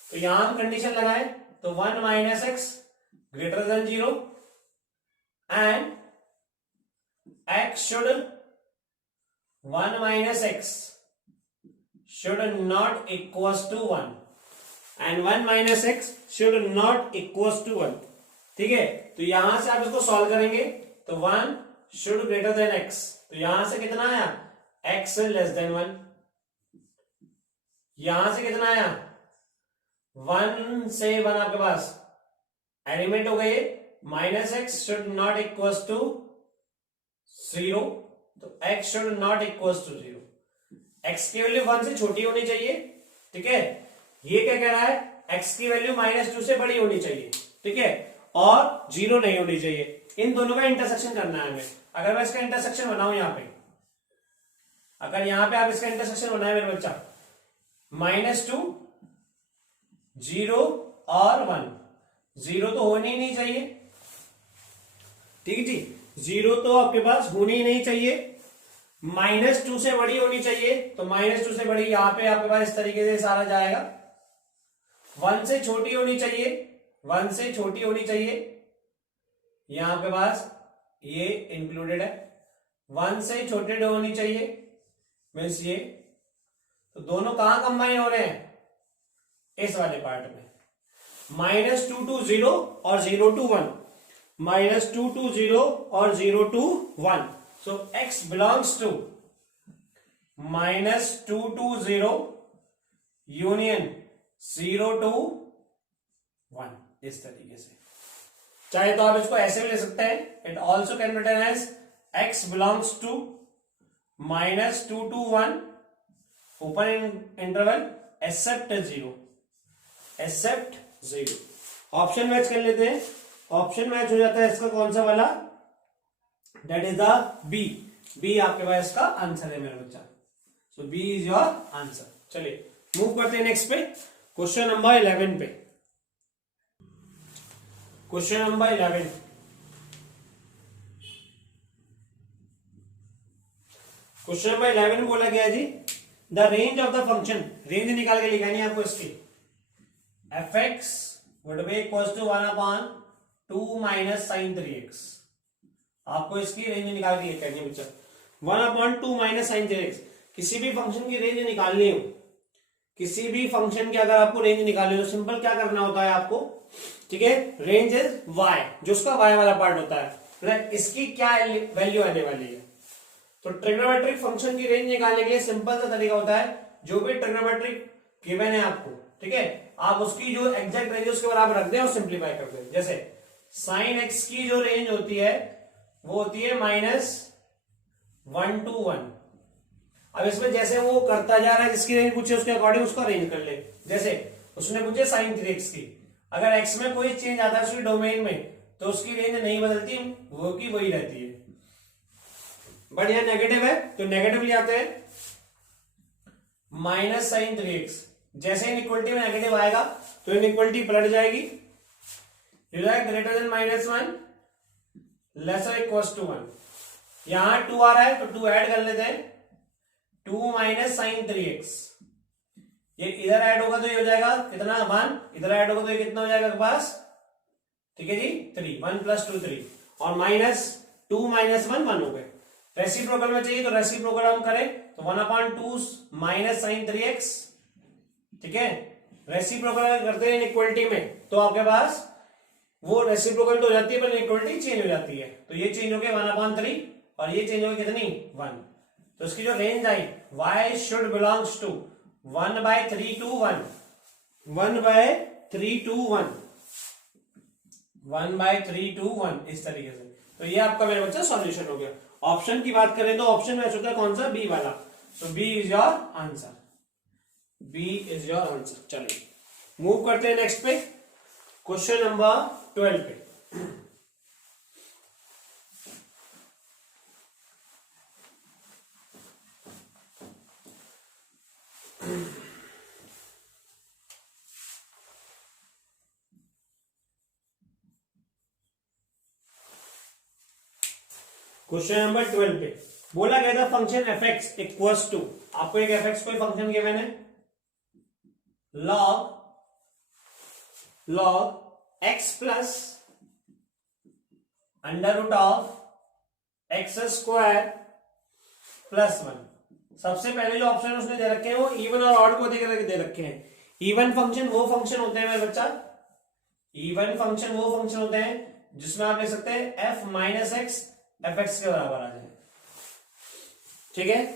तो यहां हम कंडीशन लगाए तो 1 minus X greater than 0 and X should 1 minus X should not equals to 1 and 1 minus X should not equals to 1। ठीक है, तो यहां से आप इसको सॉल्व करेंगे तो 1 शुड ग्रेटर देन एक्स, तो यहां से कितना आया x लेस देन 1, यहां से कितना आया 1 से 1 आपके पास एलिमेंट हो गए, minus X should not equals to 0, तो x should not equals to 0, x की वैल्यू 1 से छोटी होनी चाहिए। ठीक है, ये क्या कह रहा है x की वैल्यू -2 से बड़ी होनी चाहिए, ठीक है, और 0 नहीं होनी चाहिए। इन दोनों का इंटरसेक्शन करना है हमें। अगर मैं इसका इंटरसेक्शन बनाऊं यहां पे, अगर यहां पे आप इसका इंटरसेक्शन बनाए मेरे बच्चा -2 0 और 1, 0 तो होनी ही नहीं चाहिए, ठीक है जी, 0 तो आपके पास होनी ही नहीं चाहिए, -2 से बड़ी होनी चाहिए, तो -2 से बड़ी यहां पे आपके पास इस तरीके से सारा जाएगा, 1 से छोटी होनी चाहिए, 1 से छोटी होनी चाहिए, यहां पे पास ये इंक्लूडेड है, 1 से छोटे होनी चाहिए मीन्स ये, तो दोनों कहां कंबाइन हो रहे हैं इस वाले पार्ट में, -2 to 0 और 0 to 1, -2 to 0 और 0 to 1, so x belongs to -2 to 0 union 0 to 1, इस तरीके से। चाहे तो आप इसको ऐसे भी ले सकते हैं, it also can be written as x belongs to -2 to 1 open interval except 0। Option match कर लेते हैं, ऑप्शन मैच हो जाता है इसका कौन सा वाला, दैट इज द बी आपके पास इसका आंसर है मेरा बच्चा, सो बी इज योर आंसर। चलिए मूव करते हैं नेक्स्ट पे, क्वेश्चन नंबर 11 पे। क्वेश्चन नंबर 11, क्वेश्चन नंबर 11 बोला गया जी the range of the function, range निकाल के लिखानी है आपको इसकी, F X would be equals to 1 upon 2 minus sine 3x, आपको इसकी रेंज निकाल के लिखानी है बच्चा, 1 अपॉन 2 माइनस साइन 3x। किसी भी फंक्शन की रेंज निकालनी हो, किसी भी फंक्शन की अगर आपको रेंज निकालनी हो तो सिंपल क्या करना होता है आपको, ठीक है, रेंज इज y, जो उसका y वाला पार्ट होता है, मतलब इसकी क्या वैल्यू आने वाली है। तो ट्रिग्नोमेट्रिक फंक्शन की रेंज निकालने के लिए सिंपल सा तरीका होता है, जो भी ट्रिग्नोमेट्रिक गिवन है आपको, ठीक है, आप उसकी जो एग्जैक्ट रेंज उसके बराबर रख दें और सिंप्लीफाई कर दें। जैसे साइन एक्स की जो रेंज होती है वो होती है -1 to 1। अब इसमें जैसे वो करता जा रहा है, जिसकी रेंज पूछे उसके अकॉर्डिंग उसको अरेंज कर ले। जैसे उसने पूछे साइन 3x की, अगर x में कोई चेंज आता है उसकी डोमेन में तो उसकी रेंज नहीं बदलती, वो की वही रहती है। बट यहां नेगेटिव है तो नेगेटिव ले आते हैं, माइनस साइन 3x, जैसे इनइक्वलिटी में नेगेटिव आएगा तो इनइक्वलिटी पलट जाएगी, greater than -1 lesser equals to 1, यहां 2 आ रहा है तो 2 ऐड कर लेते हैं, 2 माइनस साइन 3x, ये इधर ऐड होगा तो ये हो जाएगा कितना 1, इधर ऐड होगा तो ये कितना हो जाएगा आपके पास, ठीक है जी 3, 1 प्लस 2 3, और माइनस 2 माइनस 1 1 हो गए। रेसिप्रोकल में चाहिए तो रेसिप्रोकल हम करें तो 1/2 माइनस साइन 3x, ठीक है। रेसिप्रोकल करते हैं इक्वलिटी में तो आपके पास वो रेसिप्रोकल तो हो जाती है पर इक्वलिटी चेंज हो जाती है, तो ये चेंज हो गया 1/3 और ये चेंज हो गई कितनी 1, तो इसकी जो रेंज आई y should belongs to 1/3 to 1, 1/3 to 1, 1/3 to 1 इस तरीके से। तो ये आपका मेरे बच्चा सॉल्यूशन हो गया। ऑप्शन की बात करें तो ऑप्शन में होता है कौन सा, बी वाला, तो B is your answer, B is your answer. चलिए मूव करते हैं नेक्स्ट पे, क्वेश्चन नंबर 12 पे। क्वेश्चन नंबर 12 पे बोला गया था function F X equals to, आपको एक एफ एक्स कोई फंक्शन गिवन है, log X plus under root of X square plus 1। सबसे पहले जो ऑप्शन उसने दे रखे हैं वो इवन और ऑड को दे रखे हैं। इवन फंक्शन वो फंक्शन होते हैं मेरे बच्चा, इवन फंक्शन वो फंक्शन होते हैं जिसमें आप ले सकते हैं F minus X F X के बराबर आ जाए, ठीक है।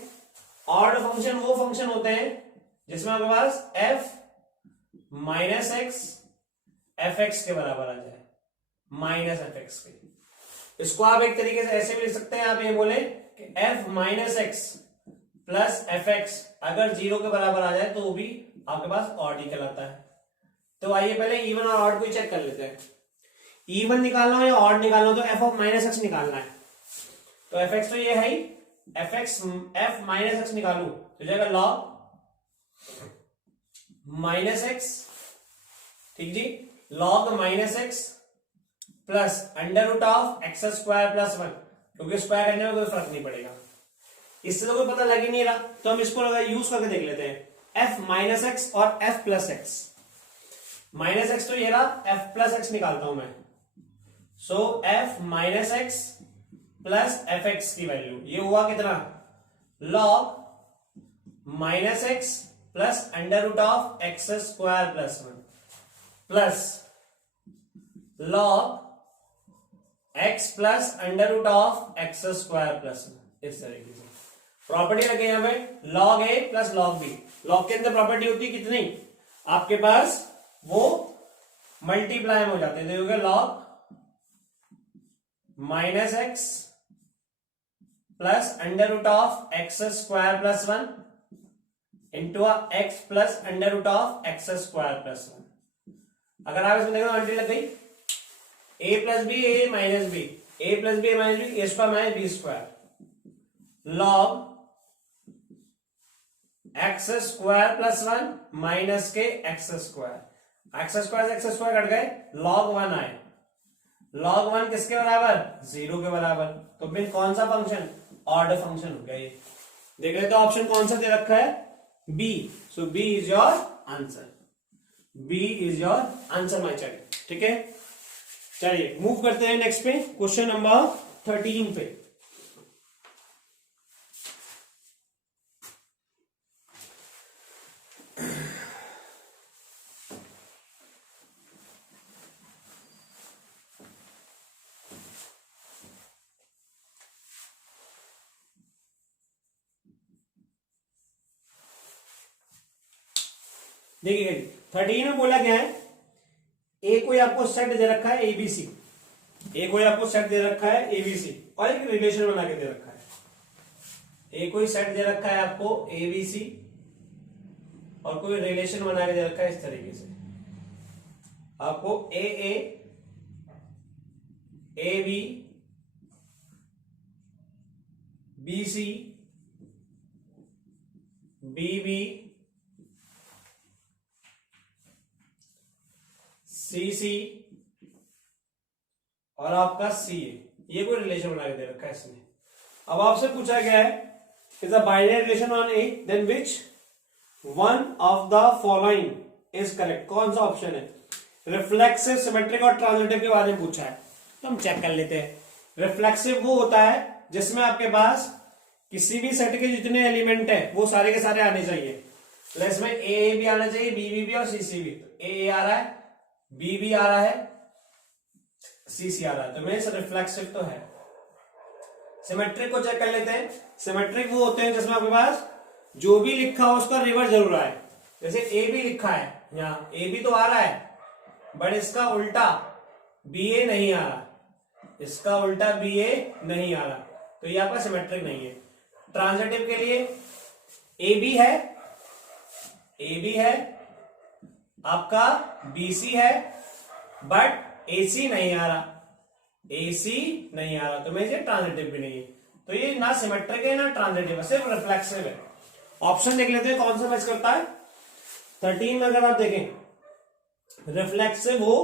ऑड फंक्शन वो फंक्शन होते हैं जिसमें आपके पास F minus X F X के बराबर आ जाए, माइनस एफ एक्स के। इसको आप एक तरीके से ऐसे भी लिख सकते हैं, आप ये बोले कि F minus X plus F x अगर 0 के बराबर आ जाए तो वो भी आपके पास ऑड ही कहलाता है। तो आइए पहले इवन और ऑड को चेक कर लेते हैं। इवन निकालना हो या ऑड निकालना हो तो एफ ऑफ माइनस एक्स निकालना है, तो एफ एक्स तो ये है ही, F X F minus X निकालू तो जाएगा लॉग माइनस एक्स, ठीक जी, log minus X plus under root of X square plus 1, क्योंकि स्क्वायर करने में कोई फर्क नहीं पड़ेगा, इससे तो कोई पता लग ही नहीं रहा, तो हम इसको यूज करके देख लेते हैं। एफ माइनस एक्स और F plus X, minus X तो ये रहा, एफ प्लस एक्स निकालता हूं मैं, so F minus X plus F X की वैल्यू ये हुआ कितना, log minus X plus under root of X square plus 1 plus log X plus under root of X square plus 1, इस तरीके से प्रॉपर्टी लगे यहां पे, log A plus log B. Log के अंदर प्रॉपर्टी होती है कितनी, आपके पास वो मल्टीप्लाई में हो जाते हैं, तो log minus X plus under root of X square plus 1 into X plus under root of X square plus 1। अगर आप इसमें देखो मल्टी लग गई, A plus B A minus B, A plus B A minus B, A square minus B square, log X square plus 1 minus के X square, X square से X square cut गए, log 1 आए, log 1 किसके बराबर, 0 के बराबर, तो फिर कौन सा फंक्शन, ऑड फंक्शन हो गया ये। देख रहे तो ऑप्शन कौन सा दे रखा है, B, so B is your answer, B is your answer my child, ठीक है। चलिए मूव करते हैं नेक्स्ट पे, क्वेश्चन नंबर 13 पे। देखिए 13 में बोला गया है, ए कोई आपको सेट दे रखा है एबीसी, ए कोई आपको सेट दे रखा है एबीसी और एक रिलेशन बना के दे रखा है। ए कोई सेट दे रखा है आपको एबीसी और कोई रिलेशन बना के दे रखा है इस तरीके से, आपको A B B C B B C C और आपका सी ए, ये कोई रिलेशन बना के दे रखा है इसने। अब आपसे पूछा गया है is a binary relation on A, then which one of the following is correct. कौन सा ऑप्शन है? रिफ्लेक्सिव, सिमेट्रिक और ट्रांजिटिव के बारे में पूछा है, तो हम चेक कर लेते हैं। रिफ्लेक्सिव वो होता है जिसमें आपके पास किसी भी सेट के जितने एलिमेंट है वो सारे के सारे आने चाहिए। तो इसमें ए भी आना चाहिए, बी भी और सी भी। तो ए आ रहा है, बी आ रहा है, सी आ रहा है, तो मीन्स रिफ्लेक्सिव तो है। सिमेट्रिक को चेक कर लेते हैं। सिमेट्रिक वो होते हैं जिसमें आपके पास जो भी लिखा हो उसका रिवर्स जरूर आए। जैसे ए भी लिखा है, यहाँ ए भी तो आ रहा है, बट इसका उल्टा बी ए नहीं आ रहा, इसका उल्टा बी ए नहीं आ रहा, तो ये आपका सिमेट्रिक नहीं है। ट्रांजिटिव के लिए ए भी है, आपका बीसी है, बट एसी नहीं आ रहा, तो मैं ये ट्रांजिटिव भी नहीं है। तो ये ना सिमेट्रिक है ना ट्रांजिटिव है, सिर्फ रिफ्लेक्सिव है। ऑप्शन देख लेते हैं कौन सा मैच करता है। 13 में अगर आप देखें रिफ्लेक्सिव हो,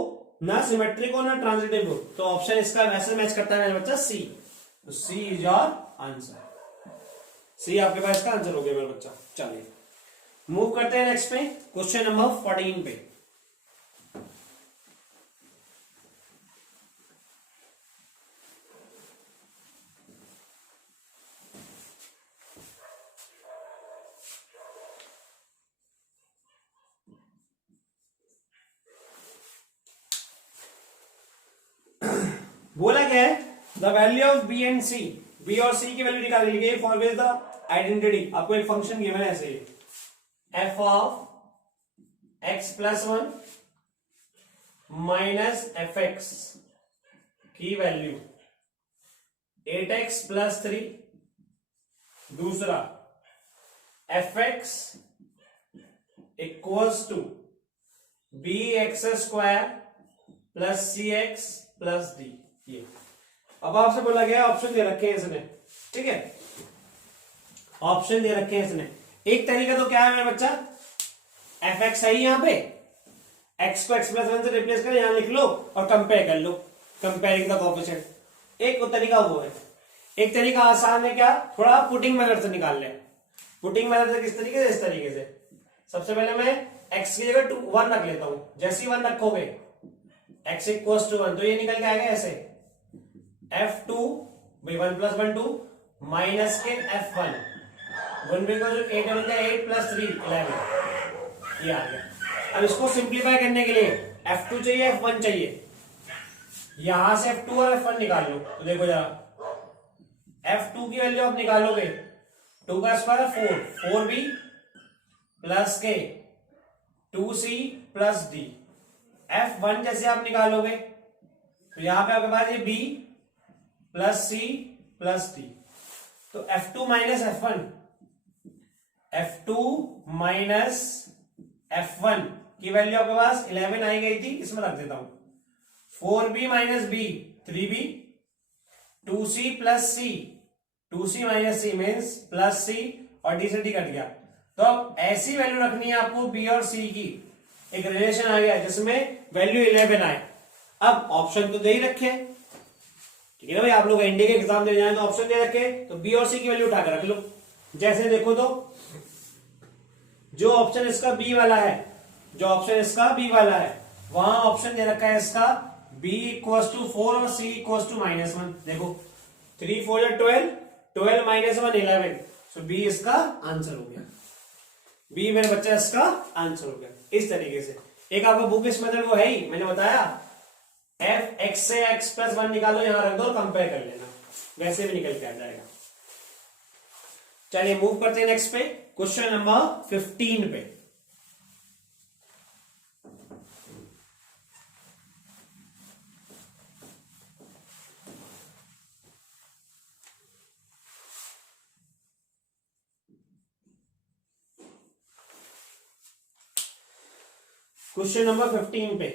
ना सिमेट्रिक हो, ना ट्रांजिटिव हो, तो ऑप्शन इसका वैसे मैच करता है मेरे बच्चा सी। तो सी इज योर आंसर। सी आपके पास इसका आंसर हो गया मेरे बच्चा। चलिए मूव करते हैं नेक्स्ट पे, क्वेश्चन नंबर 14 पे। बोला क्या है? The value of B and C, B और सी की वैल्यू निकाल ली गई फॉर विच द आइडेंटिटी। आपको एक फंक्शन गिवन है ऐसे, F of X plus one minus F X की वैल्यू 8x प्लस 3, दूसरा F X equals to B X square plus C X plus D. ये अब आपसे बोला गया ऑप्शन दे रखे हैं इसने, ठीक है, ऑप्शन दे रखे हैं इसने। एक तरीका तो क्या है मेरा बच्चा, एफ एक्स है यहां पे, एक्स को एक्स प्लस वन से रिप्लेस कर यहां लिख लो और कंपेयर कर लो, कंपेयरिंग द कोएफिशिएंट। एक तरीका वो है। एक तरीका आसान है, क्या, थोड़ा पुटिंग मेथड से निकाल ले। पुटिंग मेथड से किस तरीके से? इस तरीके से। सबसे पहले मैं एक्स की जगह 1 रख लेता हूं। जैसे ही 1 रखोगे x इक्वल्स टू 1, तो ये निकल के आएगा ऐसे, f2 by 1 plus 1 2 माइनस के f1 1 बिकॉज 8 बन गया 8 प्लस 3 11, ये आ गया। अब इसको सिंप्लीफाई करने के लिए f2 चाहिए, f1 चाहिए, यहां से f2 और f1 निकाल लो। तो देखो जरा, f2 की वैल्यू आप निकालोगे, 2 का स्क्वायर 4b प्लस के 2c प्लस d। f1 जैसे आप निकालोगे तो यहां पे आपके पास ये b plus C plus D, तो f2 minus f1, f2 minus f1 की वैल्यू आपके पास 11 आई गई थी, इसमें रख देता हूं। 4b minus b 3b, 2c plus C, 2c minus C means plus C, और डी से डी कट गया। तो अब ऐसी वैल्यू रखनी है आपको बी और सी की। एक रिलेशन आ गया जिसमें वैल्यू 11 आए। अब ऑप्शन तो दे ही रखे, ठीक है ना भाई, आप लोग एनडीए के एग्जाम दे जाए तो ऑप्शन दे रखे, तो बी और सी की वैल्यू उठाकर रख लो। जैसे देखो तो जो ऑप्शन इसका बी वाला है, वहां ऑप्शन दे रखा है इसका b इक्वल्स टू 4 और c इक्वल्स टू -1। देखो 3 4 12, 12 माइनस 1 11, सो b इसका आंसर हो गया। बी मेरे बच्चा इसका आंसर हो गया। इस तरीके से एक आपका बुकिश मेथड वो है ही, मैंने बताया, एफ एक्स से एक्स प्लस 1 निकालो, यहां रख दो, कंपेयर कर लेना, वैसे भी निकल के आ जाएगा। चलिए मूव करते हैं नेक्स्ट पे, क्वेश्चन नंबर 15 पे। क्वेश्चन नंबर 15 पे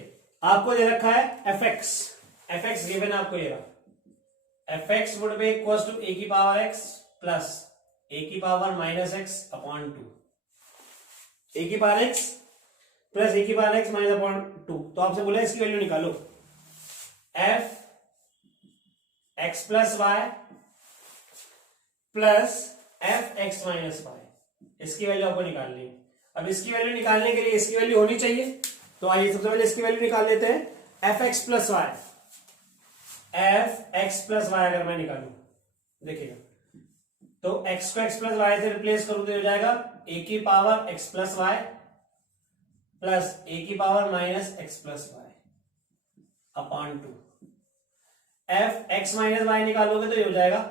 आपको दे रखा है एफ एक्स गिवन है आपको, ये रहा F X would be equal to A की पावर एक्स प्लस ए की power minus X upon 2, A की पावर एक्स प्लस ए की पावर एक्स माइनस अपॉन 2। तो आपसे बोला इसकी वैल्यू निकालो, F X plus Y plus F X minus Y. इसकी वैल्यू आपको निकालनी है। अब इसकी वैल्यू निकालने के लिए इसकी वैल्यू होनी चाहिए, तो आइए सबसे पहले इसकी वैल्यू निकाल लेते हैं। F X plus Y, F X plus Y अगर मैं निकालू, देखिएगा तो एक्स को एक्स प्लस वाई से रिप्लेस करूं तो हो जाएगा ए की power X plus Y plus A की power minus X plus Y upon 2। F X minus Y निकालोगे तो ये हो जाएगा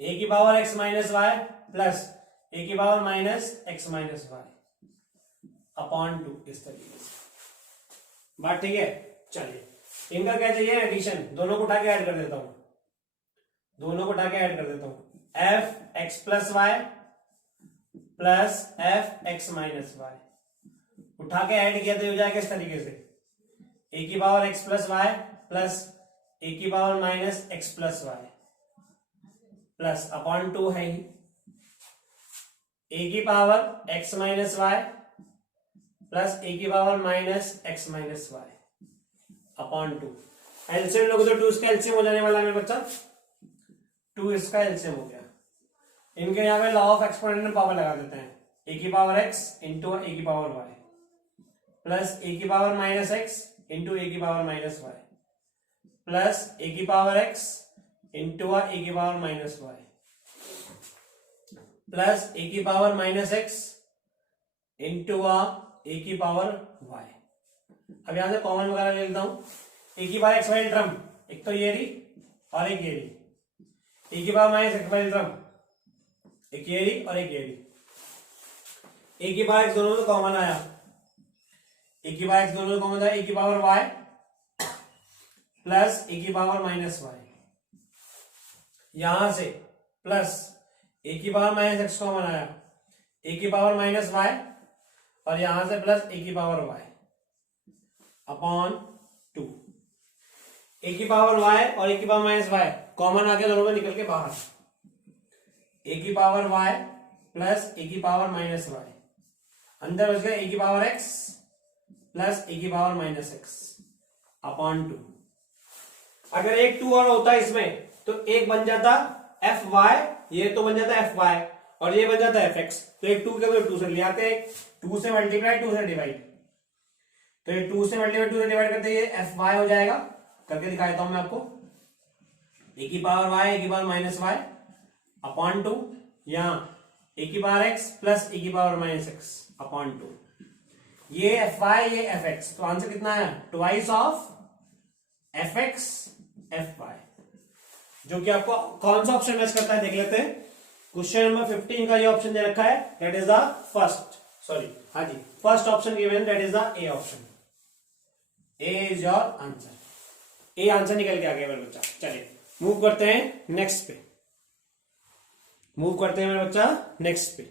ए की power X minus Y plus A की power minus X minus Y upon 2। इस तरीके से बात ठीक है। चलिए इनका क्या चाहिए, एडिशन। दोनों को उठा के ऐड कर देता हूं, दोनों को उठा के ऐड कर देता हूं। F X plus Y plus F X minus Y उठा के ऐड किया तो हो जाएगा इस तरीके से, ए की power X plus Y plus A की power minus X plus Y plus upon 2 है ही ए की power X minus Y plus A की power minus X minus Y upon 2। LCM लोगे तो 2 इसका एलसीएम हो जाने वाला है मेरे बच्चा, 2 इसका एलसीएम हो गया। इनके यहाँ पे लॉ ऑफ एक्सपोनेंशियल पावर लगा देते हैं, ए की पावर एक्स इंटू ए की पावर वाई प्लस ए की पावर माइनस एक्स इंटू ए की power minus Y plus A की पावर एक्स इंटू ए की power minus Y plus A की पावर माइनस एक्स इंटू ए की पावर वाई। अब यहां से कॉमन वगैरह ले लेता हूं, ए की पावर एक्स वाई टर्म, एक तो ये रही और एक ये रही, ए की power minus X Y term, एक ये रही और एक ये रही। ए की पावर एक्स दोनों में कॉमन आया, ए की पावर एक्स दोनों में कॉमन आया, ए की पावर वाई प्लस ए की पावर माइनस वाई, यहां से प्लस ए की पावर माइनस एक्स कॉमन आया, ए की पावर माइनस वाई और यहां से प्लस ए की पावर वाई अपॉन 2। ए की पावर वाई और ए की पावर माइनस वाई कॉमन आके दोनों में निकल के बाहर, ए की पावर वाई प्लस ए की पावर माइनस वाई, अंदर बच गया ए की पावर एक्स प्लस ए की पावर माइनस एक्स अपॉन 2। अगर एक 2 और होता इसमें तो एक बन जाता एफ वाई, ये तो बन जाता एफ वाई और ये बन जाता एफ एक्स। तो एक 2 के 2 से ले आते हैं, 2 से मल्टीप्लाई 2 से डिवाइड, तो ये 2 से मल्टीप्लाई 2 से डिवाइड करते ये एफ वाई हो जाएगा। करके दिखा देता हूं मैं आपको, ए की पावर वाई ए की पावर माइनस वाई अपॉन 2, यहां ए की पावर एक्स प्लस ए की पावर माइनस एक्स अपॉन 2। ये एफ वाई ये एफ एक्स, तो आंसर कितना है, twice of F X F Y, जो कि आपको कौन सा ऑप्शन मैच करता है देख लेते हैं। क्वेश्चन नंबर 15 का ये ऑप्शन दे रखा है, that is the first, sorry हाँ जी first option given, that is the A option. A is your answer, A answer निकल के आ गया मेरे बच्चा। चलिए मूव करते हैं नेक्स्ट पे, मूव करते हैं मेरे बच्चा नेक्स्ट पे।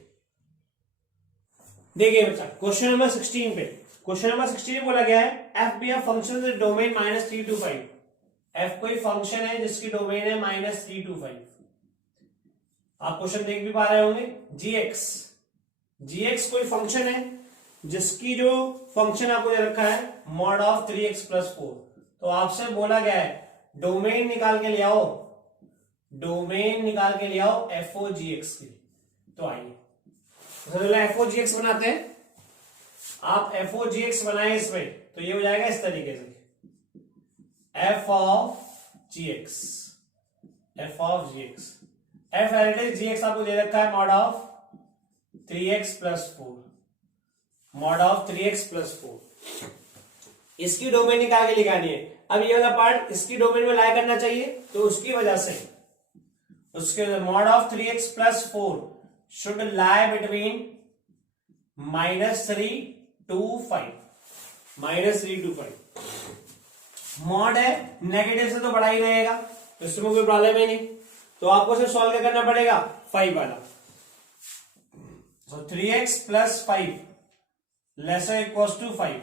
देखिए बच्चा क्वेश्चन नंबर 16 पे, क्वेश्चन नंबर 16 बोला गया है F B A function domain -3 to 5। एफ कोई फंक्शन है जिसकी डोमेन है -3 to 5। आप क्वेश्चन देख भी पा रहे होंगे, जीएक्स कोई फंक्शन है जिसकी जो फंक्शन आपको दे रखा है मॉड ऑफ 3x + 4। तो आपसे बोला गया है डोमेन निकाल के ले आओ, डोमेन निकाल के ले आओ एफओजीएक्स की। तो आइए एफओजीएक्स बनाते हैं। आप एफओजीएक्स बनाए इसमें तो ये हो जाएगा इस तरीके से, F of GX, F of GX, F LT GX आपको दे रखा है mod of 3x + 4, mod of 3x + 4। इसकी डोमेन निकाल के लिखानी है। अब ये वाला पार्ट इसकी डोमेन में लाई करना चाहिए, तो उसकी वजह से उसके mod of 3x + 4 should lie between -3 to 5, -3 to 5। Mod है नेगेटिव से तो बड़ा ही रहेगा, तो इसमें कोई प्रॉब्लम है नहीं। तो आपको सिर्फ सॉल्व क्या करना पड़ेगा, 5 वाला। So 3x + 5 ≤ 5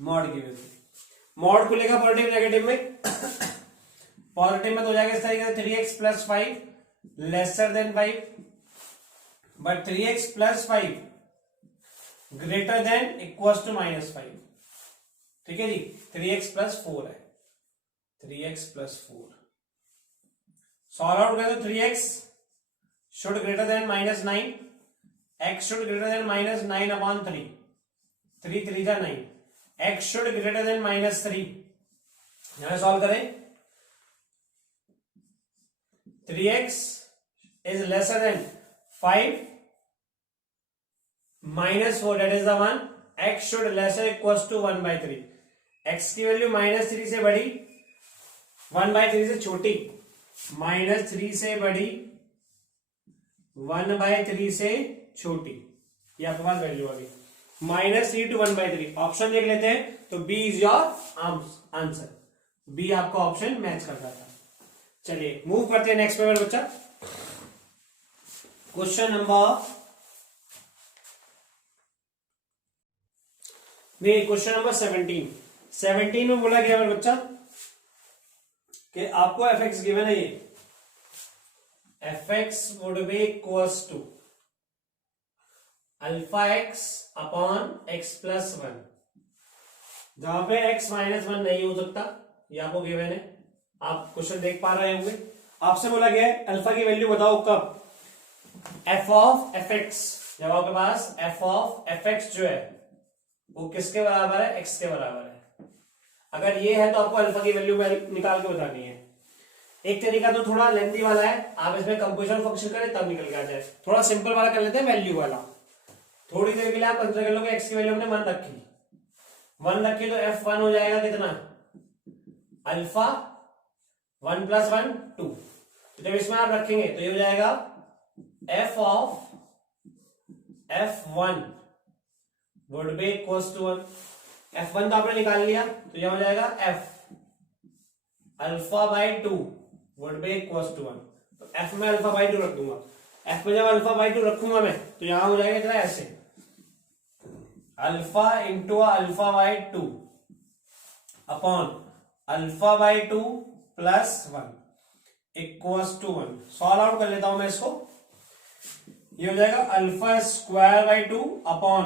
mod given. Mod खुलेगा पॉजिटिव नेगेटिव में, पॉजिटिव में तो हो जाएगा इस तरीके से 3x + 5 < 5, but 3x + 5 greater than = -5। ठीक है जी, 3x + 4 है, 3x + 4। सॉल्व आउट करें तो 3x should greater then -9, x should greater then -9/3, 3 3 जा 9, x शुड ग्रेटर देन -3। यहां सॉल्व करें 3x is lesser than 5 -4 that is the 1, x should lesser equals to 1/3, x की value -3 से बड़ी 1/3 से छोटी, -3 से बड़ी 1/3 से छोटी, ये आपके पास वैल्यू आ गई -3 to 1/3। ऑप्शन देख लेते हैं तो B is your answer, B आपका ऑप्शन मैच करता था। चलिए मूव करते हैं नेक्स्ट पेपर बच्चा। क्वेश्चन नंबर 17 में बोला गया मेरे बच्चा कि आपको एफ एक्स गिवन है, ये F X would be equals to alpha X upon X plus 1, जहां पे x -1 नहीं हो सकता, ये आपको गिवन है, आप क्वेश्चन देख पा रहे होंगे। आपसे बोला गया है अल्फा की वैल्यू बताओ कब, एफ ऑफ एफ एक्स, जब आपके पास एफ ऑफ एफ एक्स जो है वो किसके बराबर है, एक्स के बराबर है। अगर ये है तो आपको अल्फा की वैल्यू निकाल के बतानी है। एक तरीका तो थोड़ा लेंथी वाला है, आप इसमें कंपोजिशन फंक्शन करें तब निकल के आ जाए। थोड़ा सिंपल वाला कर लेते हैं, वैल्यू वाला। थोड़ी देर के लिए आप कंसिडर कर लो कि एक्स की वैल्यू हमने 1 रखी तो f1 हो जाएगा कितना, अल्फा 1 + 1 2। तो जब इसमें आप रखेंगे तो ये हो जाएगा f of f1 would be equals to 1। f1 तो आपने निकाल लिया तो यह हो जाएगा f अल्फा/2 वुड बी इक्वल्स टू 1। तो f में अल्फा/2 रख दूंगा, f में जब अल्फा/2 रखूंगा मैं तो यहां हो जाएगा इतना ऐसे, अल्फा इंटू अल्फा/2 अपॉन अल्फा/2 + 1 इक्वल्स टू 1। सॉल्व आउट कर लेता हूं मैं इसको, ये हो जाएगा अल्फा² 2 अपॉन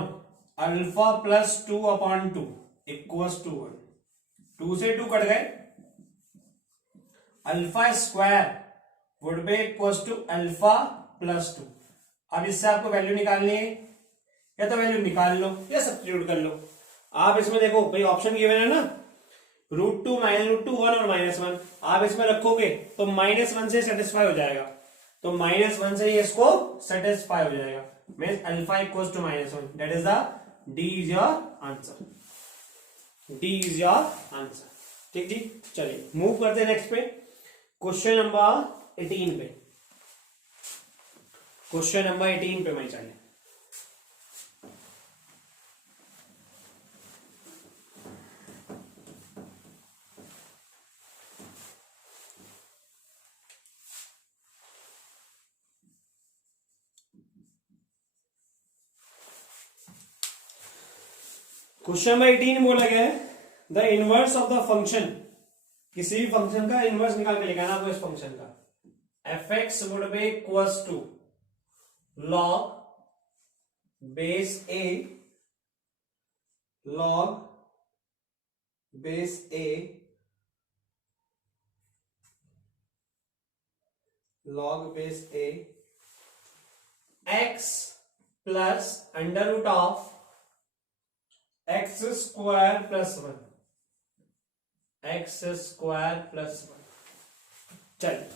अल्फा + 2/2 इक्वल्स टू 1। 2 से 2 कट गए, अल्फा² would be equals to alpha + 2। अब इससे आपको वैल्यू निकालनी है, या तो वैल्यू निकाल लो या सब्स्टिट्यूट कर लो। आप इसमें देखो भाई ऑप्शन गिवन है ना, √2 -√2 1 और -1, आप इसमें रखोगे तो -1 से सेटिस्फाई हो जाएगा, तो -1 से इसको सेटिस्फाई हो जाएगा, means alpha equals to -1, that is the D is your answer, D is your answer. ठीक जी, चलिए मूव करते हैं नेक्स्ट पे, क्वेश्चन नंबर 18 पे। क्वेश्चन नंबर 18 पे मैं चले। क्वेश्चन नंबर 18 बोला गया है the inverse of the function, किसी भी फंक्शन का इनवर्स निकाल के लेके आना आपको इस फंक्शन का। F X would be equals to log base A, log base A, log base A X plus under root of x² + 1, x² + 1। चलिए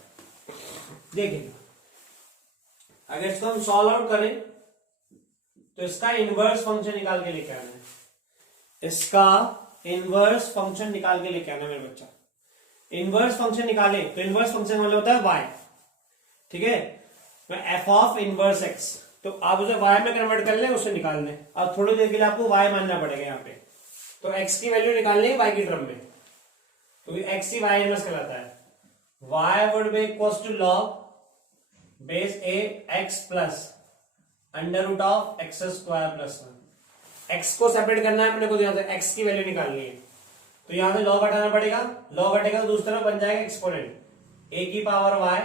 देखिए, अगर इसको हम सॉल्व आउट करें तो इसका इनवर्स फंक्शन निकाल के लेके आना है, इसका इनवर्स फंक्शन निकाल के लेके आना मेरे बच्चा। इनवर्स फंक्शन निकाले तो इनवर्स फंक्शन मतलब होता है y, ठीक है, तो f ऑफ इनवर्स x, तो आप उसे y में कन्वर्ट कर लें, उसे निकाल लें। अब थोड़ी देर के लिए आपको y मानना पड़ेगा यहाँ पे, तो x की वैल्यू निकालनी है y की टर्म में, तो x ही y इनवर्स कहलाता है। y would be equals to log base a x plus under root of x² + 1। x को सेपरेट करना है अपने को, यहाँ से x की वैल्यू निकालनी है, तो यहाँ से लॉग हटाना पड़ेगा, लॉग हटेगा तो दूसरी तरफ बन जाएगा एक्सपोनेंट a की power y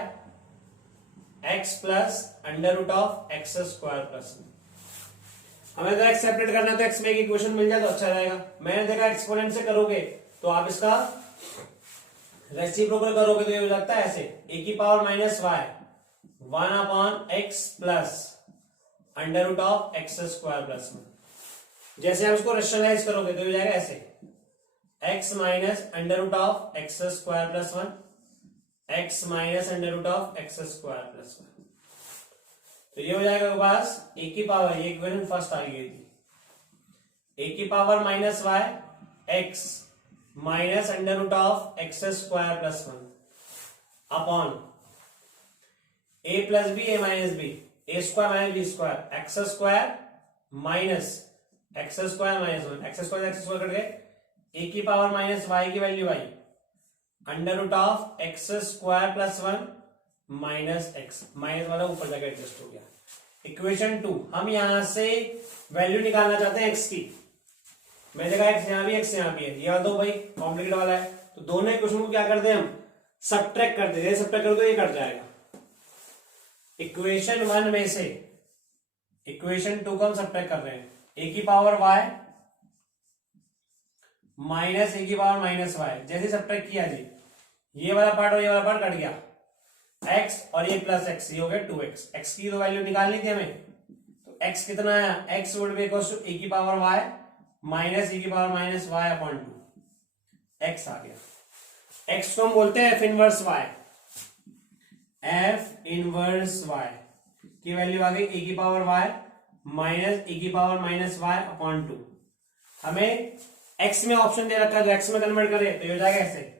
x plus under root of x² + 1। हमें अगर x सेपरेट करना है तो x में एक इक्वेशन मिल जाए तो अच्छा रहेगा। मैंने देखा एक्सपोनेंट से करोगे तो आप इसका रेसिप्रोकल करोगे तो ये हो जाता है ऐसे, ए की power minus Y 1/x plus under root of X square plus 1। जैसे आप उसको रेशनलाइज करोगे तो हो जाएगा ऐसे, x minus under root of X square plus 1, x minus under root of X square plus 1। तो ये हो जाएगा आपके पास ए की पावर, ये इक्वेशन फर्स्ट आ गई थी, ए की power minus Y X minus under root of X square plus 1 upon A plus B A minus B, A square minus B square, X square minus X square minus 1, X square cut गए, A की power minus Y की value आई under root of X square plus 1 minus X, minus वाला ऊपर जाकर adjust हो गया। Equation 2, हम यहां से वैल्यू निकालना चाहते हैं एक्स की, मैंने देखा एक्स यहां भी एक्स यहां भी है, ये वाला तो भाई कॉम्प्लिकेट वाला है, तो दोनों इक्वेशन को क्या करते हैं हम सबट्रैक्ट करते हैं, सबट्रैक्ट करो तो ये कट जाएगा। इक्वेशन 1 में से इक्वेशन 2 को हम सबट्रैक्ट कर रहे हैं, ए की पावर वाई माइनस ए की पावर माइनस वाई, जैसे सबट्रैक्ट किया जी, ये वाला पार्ट और ये वाला पार्ट कट गया, x और ये प्लस x, ये हो गया 2x, x की तो वैल्यू निकालनी थी हमें, तो x कितना आया, x would be equals to A की पावर y माइनस ए की power minus y upon 2, x आ गया। x को हम बोलते हैं f inverse y, f inverse y की वैल्यू आ गई ए की पावर y माइनस ए की पावर माइनस y अपॉन 2। हमें x में ऑप्शन दे रखा है, तो x में कन्वर्ट करें तो ये हो जाएगा ऐसे,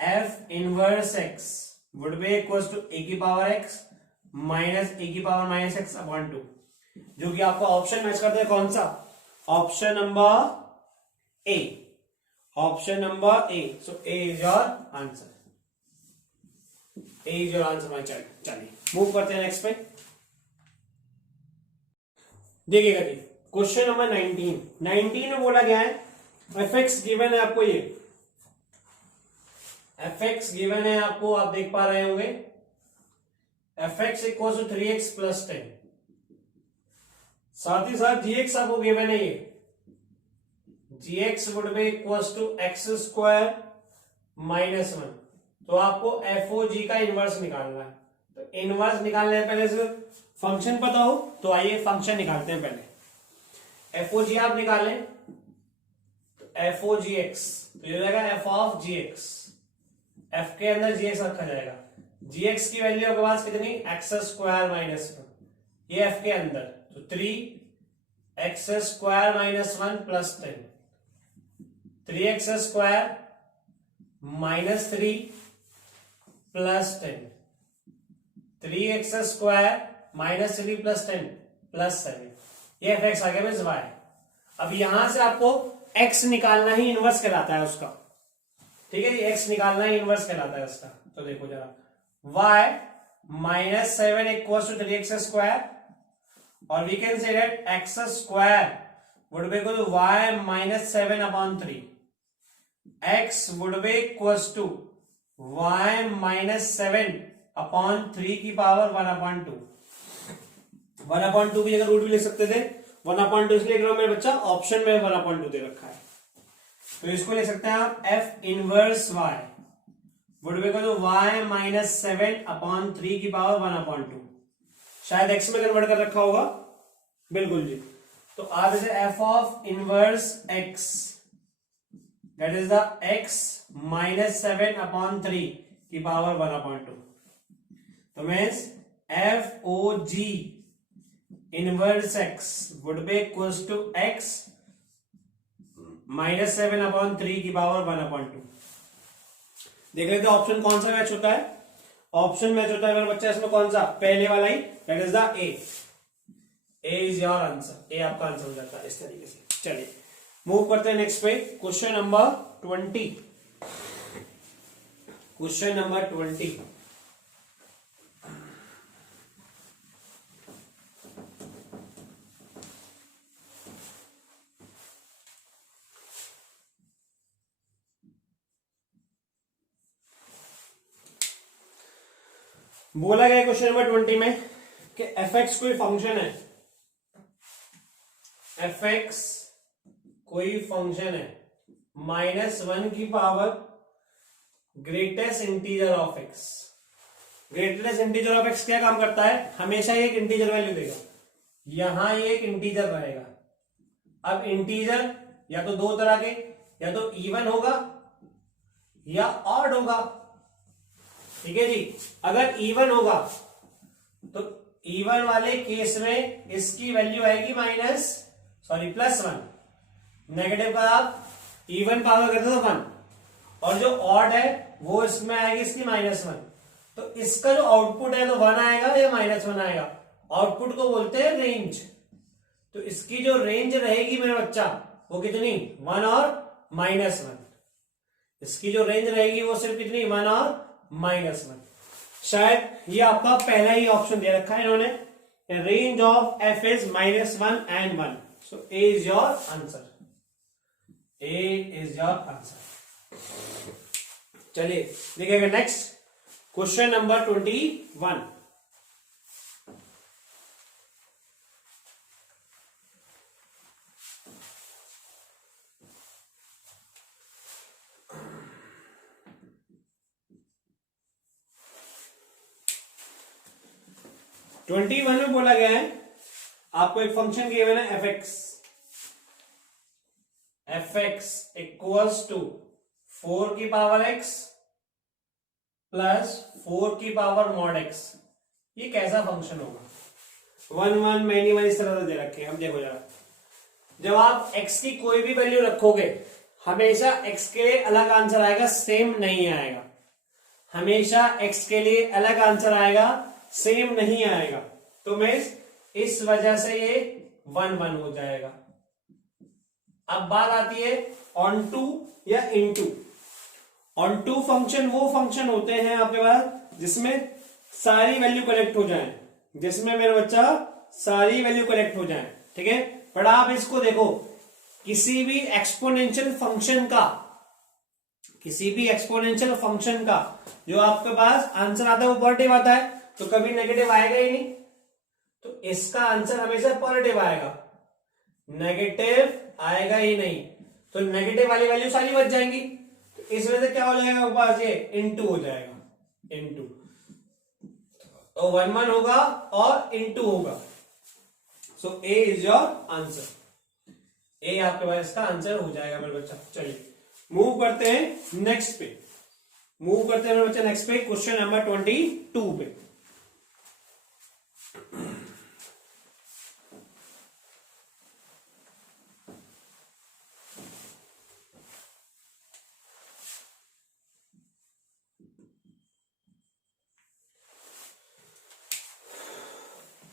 f inverse x would be equals to a की पावर x माइनस ए की पावर माइनस x अपॉन 2, जो कि आपको ऑप्शन मैच करते हैं कौन सा, option number A, option number A, so A is your answer, A is your answer my child. चलिए मूव करते हैं नेक्स्ट पे, देखिएगा जी क्वेश्चन नंबर 19 में बोला गया है fx गिवन है आपको, ये fx गिवन है आपको, आप देख पा रहे होंगे fx equal to 3x plus 10, साथ ही साथ gx आपको गिवन है, ये gx would be equal to X square minus 1, तो आपको FOG का इनवर्स निकालना है, तो इनवर्स निकालने से पहले सिर्फ फंक्शन पता हो तो आइए फंक्शन निकालते हैं। पहले FOG आप निकालें तो FOGX, तो ये हो जाएगा f ऑफ gx, f के अंदर gx रखा जाएगा, gx की वैल्यू आपके पास कितनी, एक्स स्क्वायर माइनस 1, ये f के अंदर, तो 3x square minus 1 plus 10, 3x square minus 3 plus 10, 3x square minus 3 plus 10 plus 7, ये fx आ गया मींस y। अब यहां से आपको x निकालना ही इनवर्स कहलाता है उसका, ठीक है जी, x निकालना ही इनवर्स कहलाता है उसका। तो देखो जरा, y minus 7 equals to 3x square, और we can say that x square would be equal to y minus 7 upon 3, x would be equals to y minus 7 upon 3 की पावर 1 अपॉन 2, 1 अपॉन 2 की जगह रूट भी लिख सकते थे, 1 upon 2 इसलिए मेरे बच्चा ऑप्शन में 1 अपॉन 2 दे रखा है, तो इसको लिख सकते हैं आप f inverse y would be equal to y minus 7 upon 3 की पावर 1 अपॉन 2, शायद x में कन्वर्ट कर रखा होगा, बिल्कुल जी। तो आप इसे f of inverse x that is the x minus 7 upon 3 की पावर 1 अपॉन 2, तो means FOG inverse x would be equals to x minus 7 upon 3 की पावर 1 अपॉन 2। देख लेते हैं ऑप्शन कौन सा मैच होता है, ऑप्शन मैच होता है मेरे बच्चा इसमें कौन सा, पहले वाला ही, that is the A is your answer, A आपका आंसर हो जाता है इस तरीके से। चलिए मूव करते हैं नेक्स्ट पे, क्वेश्चन नंबर 20, क्वेश्चन नंबर 20, बोला गया क्वेश्चन नंबर 20 में कि fx कोई फंक्शन है, fx कोई फंक्शन है -1 की power greatest integer of x. Greatest integer of x क्या काम करता है, हमेशा एक इंटीजर वैल्यू देगा, यहां एक इंटीजर रहेगा। अब इंटीजर या तो दो तरह के, या तो इवन होगा या ऑड होगा। ठीक है जी, अगर इवन होगा तो इवन वाले केस में इसकी वैल्यू आएगी +1, नेगेटिव का आप इवन पावर करते तो 1, और जो ऑड है वो इसमें आएगी इसकी -1। तो इसका जो आउटपुट है तो 1 आएगा या -1 आएगा। आउटपुट को बोलते हैं रेंज। तो इसकी जो रेंज रहेगी मेरा बच्चा वो कितनी, 1 और -1। इसकी जो रेंज रहेगी वो सिर्फ कितनी, 1 और -1। शायद ये आपका पहला ही ऑप्शन दे रखा है इन्होंने, range of F is -1 and 1। So A is your answer, A is your answer. चलिए देखिएगा नेक्स्ट क्वेश्चन नंबर 21। में बोला गया है आपको एक फंक्शन गिवन है एफ एक्स इक्वल्स टू 4 की पावर x प्लस 4 की पावर mod x। ये कैसा फंक्शन होगा, 1 1 मैनी 1 इस तरह से दे रखे हैं। अब देखो जरा, जब आप x की कोई भी वैल्यू रखोगे हमेशा x के लिए अलग आंसर आएगा, सेम नहीं आएगा। हमेशा x के लिए अलग आंसर आएगा, सेम नहीं आएगा। तो मैं इस वजह से ये 1 1 हो जाएगा। अब बात आती है ऑन टू या इनटू। ऑन टू फंक्शन वो फंक्शन होते हैं आपके पास जिसमें सारी वैल्यू कलेक्ट हो जाए, जिसमें मेरा बच्चा सारी वैल्यू कलेक्ट हो जाए। ठीक है, पर आप इसको देखो, किसी भी एक्सपोनेंशियल फंक्शन का, किसी भी एक्सपोनेंशियल फंक्शन का जो आपके पास आंसर आता है वो पॉजिटिव आता है, तो कभी नेगेटिव आएगा ही नहीं। तो इसका आंसर हमेशा पॉजिटिव आएगा, नेगेटिव आएगा ही नहीं। तो नेगेटिव वाली वैल्यू सारी बच जाएंगी। तो इस वजह से क्या हो जाएगा आपके पास, ये इनटू हो जाएगा, इनटू। तो 1 1 होगा और इनटू होगा। सो ए इज योर आंसर। ए आपके पास इसका आंसर हो जाएगा मेरे बच्चा। चलिए मूव करते हैं नेक्स्ट पे, मूव करते हैं मेरे बच्चा नेक्स्ट पे, क्वेश्चन नंबर 22 पे।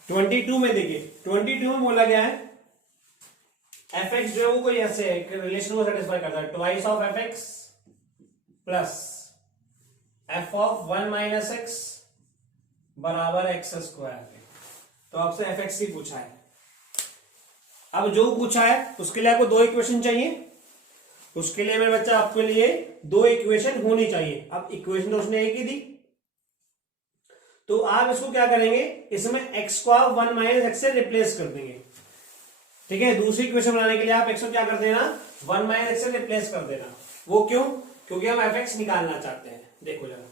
ट्वेंटी टू में देखिए, 22 में बोला गया है एफ एक्स जो है वो कोई ऐसे एक रिलेशन को सेटिस्फाई करता है, twice of F X plus F of 1 minus x बराबर एक्स स्क्वायर। तो आपसे एफ एक्स ही पूछा है। अब जो पूछा है उसके लिए आपको 2 इक्वेशन चाहिए। उसके लिए मेरे बच्चा आपके लिए 2 इक्वेशन होनी चाहिए। अब इक्वेशन तो उसने एक ही दी, तो आप इसको क्या करेंगे, इसमें x को आप 1 माइनस एक्स से रिप्लेस कर देंगे। ठीक है, दूसरी इक्वेशन बनाने के लिए आप x को क्या कर देना, 1 माइनस एक्स से रिप्लेस कर देना। वो क्यों, क्योंकि हम एफ एक्स निकालना चाहते हैं। देखो जरा,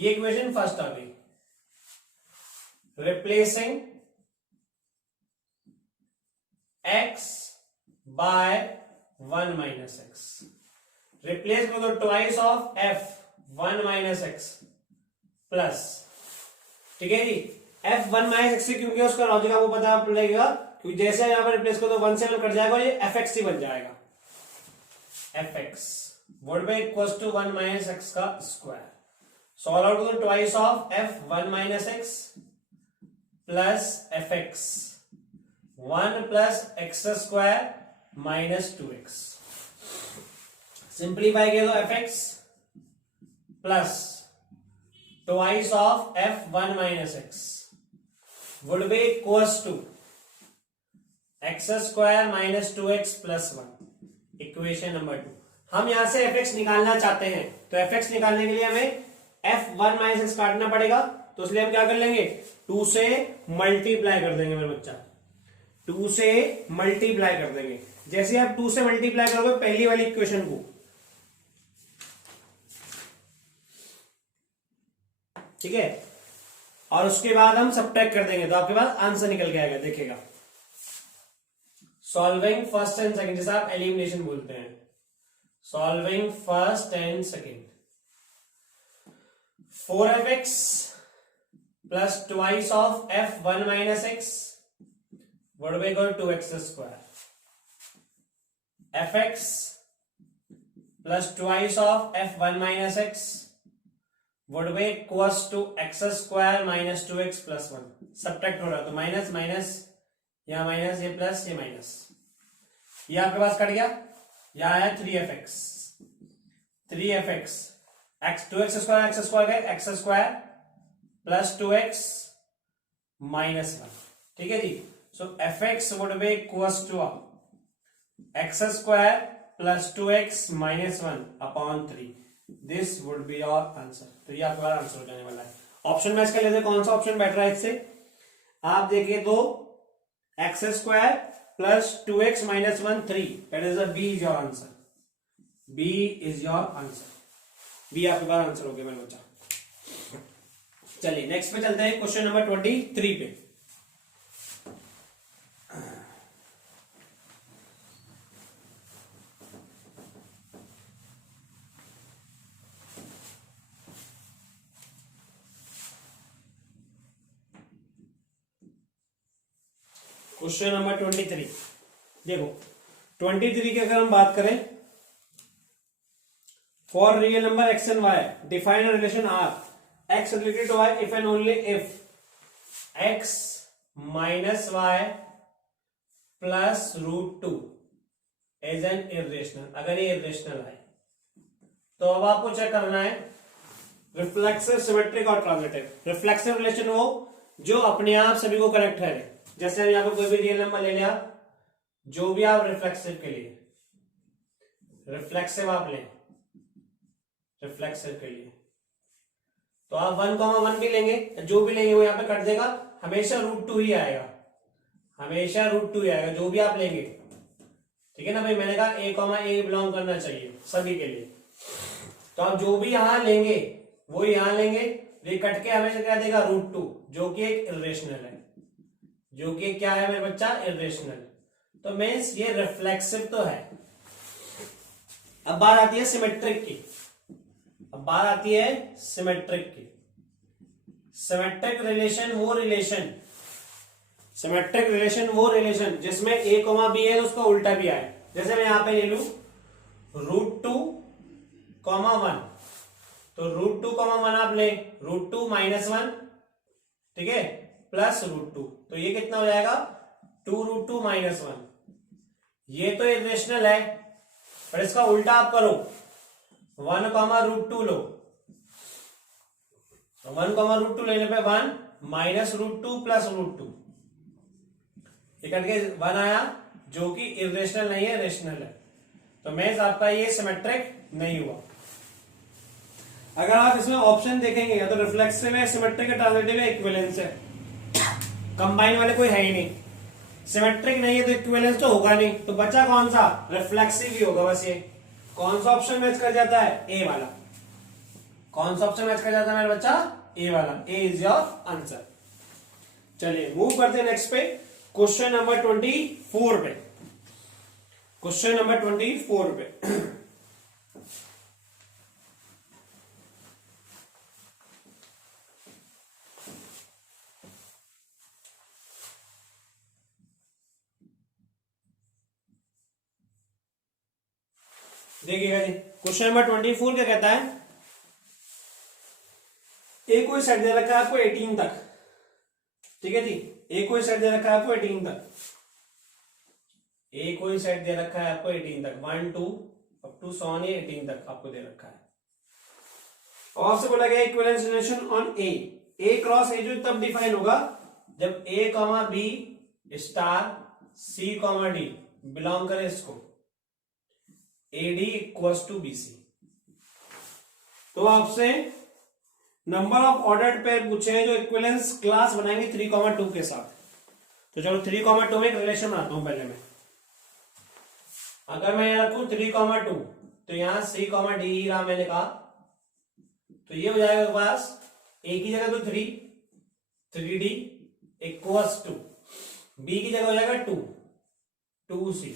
ये इक्वेशन फर्स्ट आ गई, replacing x by 1 minus X. Replace कर दो twice of f 1 minus X plus, ठीक है जी, f 1 माइनस एक्स से, क्योंकि उसका लॉजिक आपको पता लगेगा, क्योंकि जैसे यहां पर रिप्लेस करो तो 1 से 1 कट जाएगा और ये एफ एक्स ही बन जाएगा। एफ एक्स वर्ड में इक्वल टू 1 माइनस एक्स का स्क्वायर। सॉल्व आउट करो, twice of f 1 minus X plus F X 1 plus X square minus 2x। Simplify किया तो F X plus twice of f 1 minus X would be equals to X square minus 2x plus 1। Equation number 2। हम यहां से fx निकालना चाहते हैं, तो fx निकालने के लिए हमें f1 माइनस एक्स काटना पड़ेगा। तो इसलिए हम क्या कर लेंगे, 2 से मल्टीप्लाई कर देंगे मेरे बच्चा, 2 से मल्टीप्लाई कर देंगे। जैसे आप 2 से मल्टीप्लाई करोगे पहली वाली इक्वेशन को, ठीक है, और उसके बाद हम सबट्रैक्ट कर देंगे तो आपके पास आंसर निकल के आएगा। देखिएगा, सॉल्विंग फर्स्ट एंड सेकंड, जिसे आप एलिमिनेशन बोलते हैं, solving first and second, 4f(x) plus twice of f1 minus x would be equal to x square, fx plus twice of f1 minus x would be equals to x square minus 2x plus 1। Subtract हो रहा है तो minus minus, या minus, ये plus, ये minus, ये आपके पास cut गया, यह आया 3fx, 3fx x 2x square गए, x square plus 2x minus 1, ठीक है जी। So fx would be equals to x square plus 2x minus 1 upon 3, this would be your answer. तो ये आपका आंसर हो जाने वाला है। ऑप्शन मैच कर लेते हैं, कौन सा ऑप्शन बेटर है इससे। आप देखिए तो x square plus 2x minus 1 3, that is B is your answer, B is your answer, B आपके पास आंसर हो गया मेरे बच्चा। चलिए नेक्स्ट पे चलते हैं, क्वेश्चन नंबर 23 पे। क्वेश्चन नंबर 23, देखो 23 की अगर हम बात करें, for real number x and y define relation r x related to y if and only if x minus y plus root 2 is an irrational। अगर ये irrational है तो अब आपको चेक करना है रिफ्लेक्सिव, सिमेट्रिक और ट्रांजिटिव। रिफ्लेक्सिव रिलेशन वो जो अपने आप सभी को कनेक्ट है, जैसे हम यहाँ पे कोई भी रियल नंबर ले लिया, जो भी आप रिफ्लेक्सिव के लिए, रिफ्लेक्सिव आप लें, रिफ्लेक्सिव के लिए तो आप 1,1 भी लेंगे, जो भी लेंगे वो यहाँ पे कट देगा, हमेशा √2 ही आएगा, हमेशा √2 ही आएगा जो भी आप लेंगे, ठीक है ना भाई। मैंने कहा a, बिलोंग करना चाहिए सभी के लिए, तो आप जो भी यहां लेंगे वो यहां लेंगे, ये कट के हमेशा क्या देगा √2, जो कि एक इरेशनल है, जो कि क्या है मेरे बच्चा, इरेशनल। तो मीन्स ये रिफ्लेक्सिव तो है। अब बात आती है सिमेट्रिक की, अब बात आती है सिमेट्रिक की। सिमेट्रिक रिलेशन वो रिलेशन, सिमेट्रिक रिलेशन वो रिलेशन जिसमें a, b है तो उसका उल्टा भी आए। जैसे मैं यहां पे ले लू √2, 1, तो √2, 1 आप ले, √2 माइनस 1, ठीक है, प्लस √2, तो ये कितना हो जाएगा 2√2 माइनस 1। ये तो इरेशनल है, पर इसका उल्टा आप करो, 1, √2 लो, 1, √2 लेने पे 1 माइनस √2 प्लस √2, ये करके 1 आया, जो कि इरेशनल नहीं है, रेशनल है। तो मींस आपका ये सिमेट्रिक नहीं हुआ। अगर आप इसमें ऑप्शन देखेंगे, या तो रिफ्लेक्सिव है, सिमेट्रिक है, ट्रांजिटिव है, इक्विवेलेंस है, कंबाइन वाले कोई है ही नहीं। सिमेट्रिक नहीं है तो इक्विवेलेंस तो होगा नहीं, तो बचा कौन सा, रिफ्लेक्सिव ही होगा बस। ये कौन सा ऑप्शन मैच कर जाता है, ए वाला। कौन सा ऑप्शन मैच कर जाता है मेरा बच्चा, ए वाला, ए इज योर आंसर। चलिए मूव करते हैं नेक्स्ट पे, क्वेश्चन नंबर 24 पे, क्वेश्चन नंबर 24 पे। देखिएगा जी, क्वेश्चन नंबर 24 क्या कहता है, ए कोई सेट दे रखा है आपको 18 तक, ठीक है जी, ए कोई सेट दे रखा है आपको 18 तक, ए कोई सेट दे रखा है आपको 18 तक, 1 2 अप टू 18 तक आपको दे रखा है। और आपसे बोला गया equivalence relation on A cross ए जो तब डिफाइन होगा जब a, b star c, d belong करे इसको, AD इक्वल्स टू BC। तो आपसे नंबर ऑफ ऑर्डर्ड पेयर पूछे हैं जो इक्विवेलेंस क्लास बनाएंगे 3,2 के साथ। तो चलो 3,2 में एक रिलेशन बनाता हूं पहले मैं। अगर मैं रखूं 3,2 तो यहां C, D ही रहा मैंने कहा, तो ये हो जाएगा पास ए की जगह तो 3, 3d इक्वल्स टू बी की जगह हो जाएगा 2, 2c।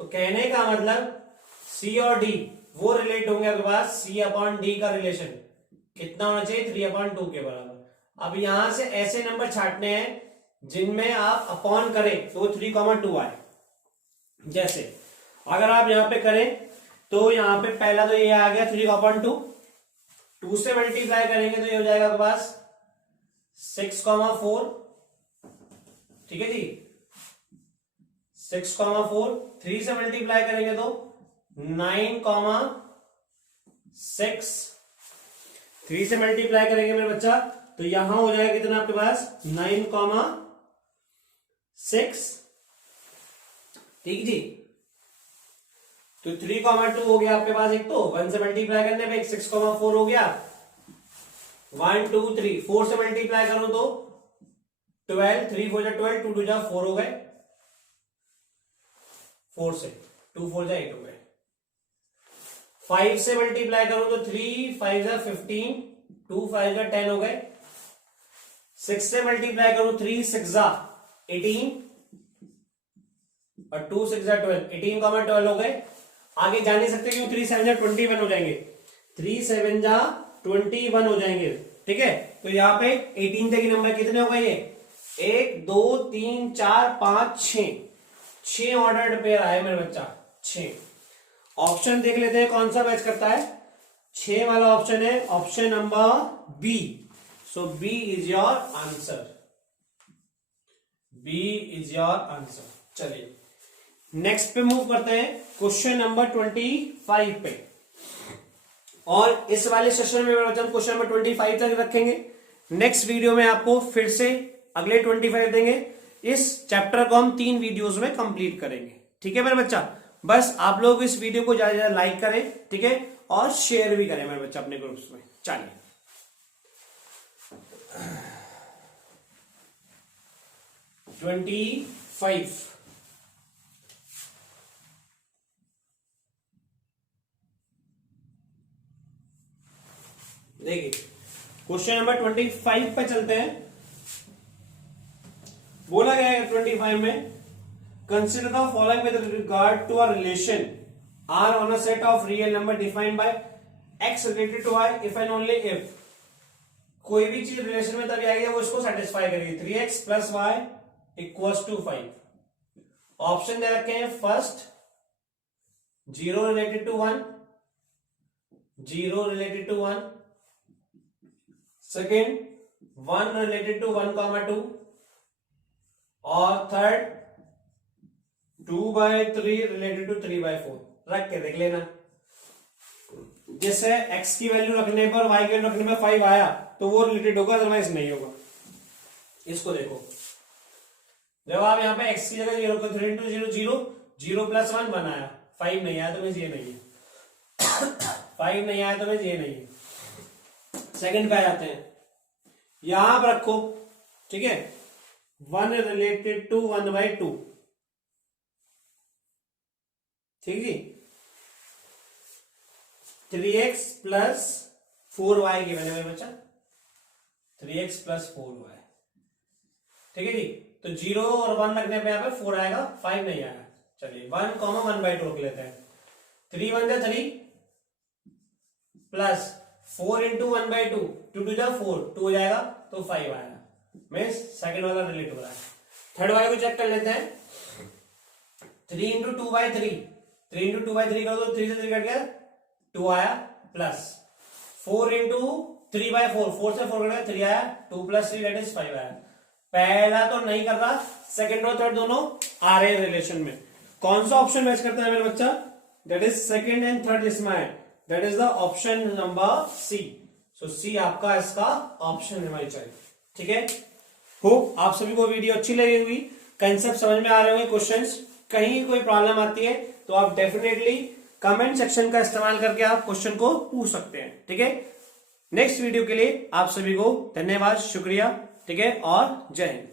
तो कहने का मतलब c और d वो रिलेट होंगे आपके पास c अपॉन d का रिलेशन कितना होना चाहिए 3/2 के बराबर। अब यहां से ऐसे नंबर छांटने हैं जिनमें आप अपॉन करें तो 3,2 आए। जैसे अगर आप यहां पे करें तो यहां पे पहला तो ये आ गया 3/2, 2 से मल्टीप्लाई करेंगे तो ये हो जाएगा आपके पास 6,4, ठीक है जी, 6,4। 3 से मल्टीप्लाई करेंगे तो 9,6। 3 से मल्टीप्लाई करेंगे मेरे बच्चा तो यहां हो जाएगा कितना आपके पास 9,6, ठीक जी। तो 3,2 हो गया आपके पास, एक तो 1 से मल्टीप्लाई करने पे 6,4 हो गया, 1 2 3। 4 से मल्टीप्लाई करो तो 12, 3 4 12, 2 2 4 हो गए, 4 से 2 4 8 हो गए। 5 से मल्टीप्लाई करो तो 3 5 15, 2 5 10 हो गए। 6 से मल्टीप्लाई करो 3 6 18 और 2 6 12, 18,12 हो गए। आगे जा नहीं सकते क्यों, 3 7 21 हो जाएंगे, 3 7 21 हो जाएंगे, ठीक है। तो यहाँ पे 18 तक के नंबर कितने हो गए, ये 1 2 3 4 5 6 ऑर्डर्ड पेयर आए मेरे बच्चा, 6। ऑप्शन देख लेते हैं कौन सा मैच करता है। 6 वाला ऑप्शन है option number B. So B is your answer, B is your answer. चलिए नेक्स्ट पे मूव करते हैं, क्वेश्चन नंबर 25 पे। और इस वाले सेशन में हम क्वेश्चन नंबर 25 तक रखेंगे। नेक्स्ट वीडियो में आपको फिर से अगले 25 देंगे। इस चैप्टर को हम 3 वीडियोस में कंप्लीट करेंगे, ठीक है मेरे बच्चा। बस आप लोग इस वीडियो को ज्यादा ज्यादा लाइक करें, ठीक है, और शेयर भी करें मेरे बच्चा अपने ग्रुप्स में। चलिए 25 देखिए, क्वेश्चन नंबर 25 पे चलते हैं। बोला गया है 25 में, consider the following with regard to a relation R on a set of real number defined by X related to Y if and only if. कोई भी चीज रिलेशन में तभी आएगी वो इसको सेटिस्फाई करेगी। 3x plus Y equals to 5। Option दे रखे हैं, first 0 related to 1, 0 related to 1, second 1 related to 1,2, और थर्ड 2/3 रिलेटेड टू 3/4। रख के देख लेना, जैसे x की वैल्यू रखने पर y की वैल्यू रखने पर 5 आया तो वो रिलेटेड होगा, अदरवाइज नहीं होगा। इसको देखो, जब आप यहाँ पे x की जगह 0 को 3 into 0 0, 0 + 1 बनाया, 5 नहीं आया तो मीन्स ये नहीं है 5 नहीं आया तो मीन्स ये नहीं है। सेकंड पे आ जाते हैं, यहां पर रखो, ठीक है, 1 रिलेटेड टू 1/2, ठीक जी। 3x प्लस 4y की मैंने बच्चा, 3x प्लस 4y, ठीक है जी। तो 0 और 1 रखने पे यहाँ पे 4 आएगा, 5 नहीं आया। चलिए 1, 1/2 रख लेते हैं। 3 1 जा 3 प्लस 4 into 1/2, 2 2 जा 4, 2 हो जाएगा तो 5 आएगा। मीन्स सेकंड वाला रिलेट हो रहा है। थर्ड वाले को चेक कर लेते हैं। 3 into 2/3, 3 into 2/3 करो तो 3 से 3 कट गया, 2 आया, प्लस 4 into 3/4, 4 से 4 कट गया, 3 आया, 2 + 3 दैट इज 5 आया। पहला तो नहीं कर रहा, सेकंड और थर्ड दोनों आ रहे हैं रिलेशन में। कौन सा ऑप्शन मैच करता है मेरे बच्चा, that is second and third इसमें है, that is the option number C. So C आपका इसका ऑप्शन होना चाहिए, ठीक है। होप आप सभी को वीडियो अच्छी लगी हुई, कंसेप्ट समझ में आ रहे होंगे। क्वेश्चंस कहीं कोई प्रॉब्लम आती है तो आप डेफिनेटली कमेंट सेक्शन का इस्तेमाल करके आप क्वेश्चन को पूछ सकते हैं, ठीक है। नेक्स्ट वीडियो के लिए आप सभी को धन्यवाद, शुक्रिया, ठीक है, और जय हिंद।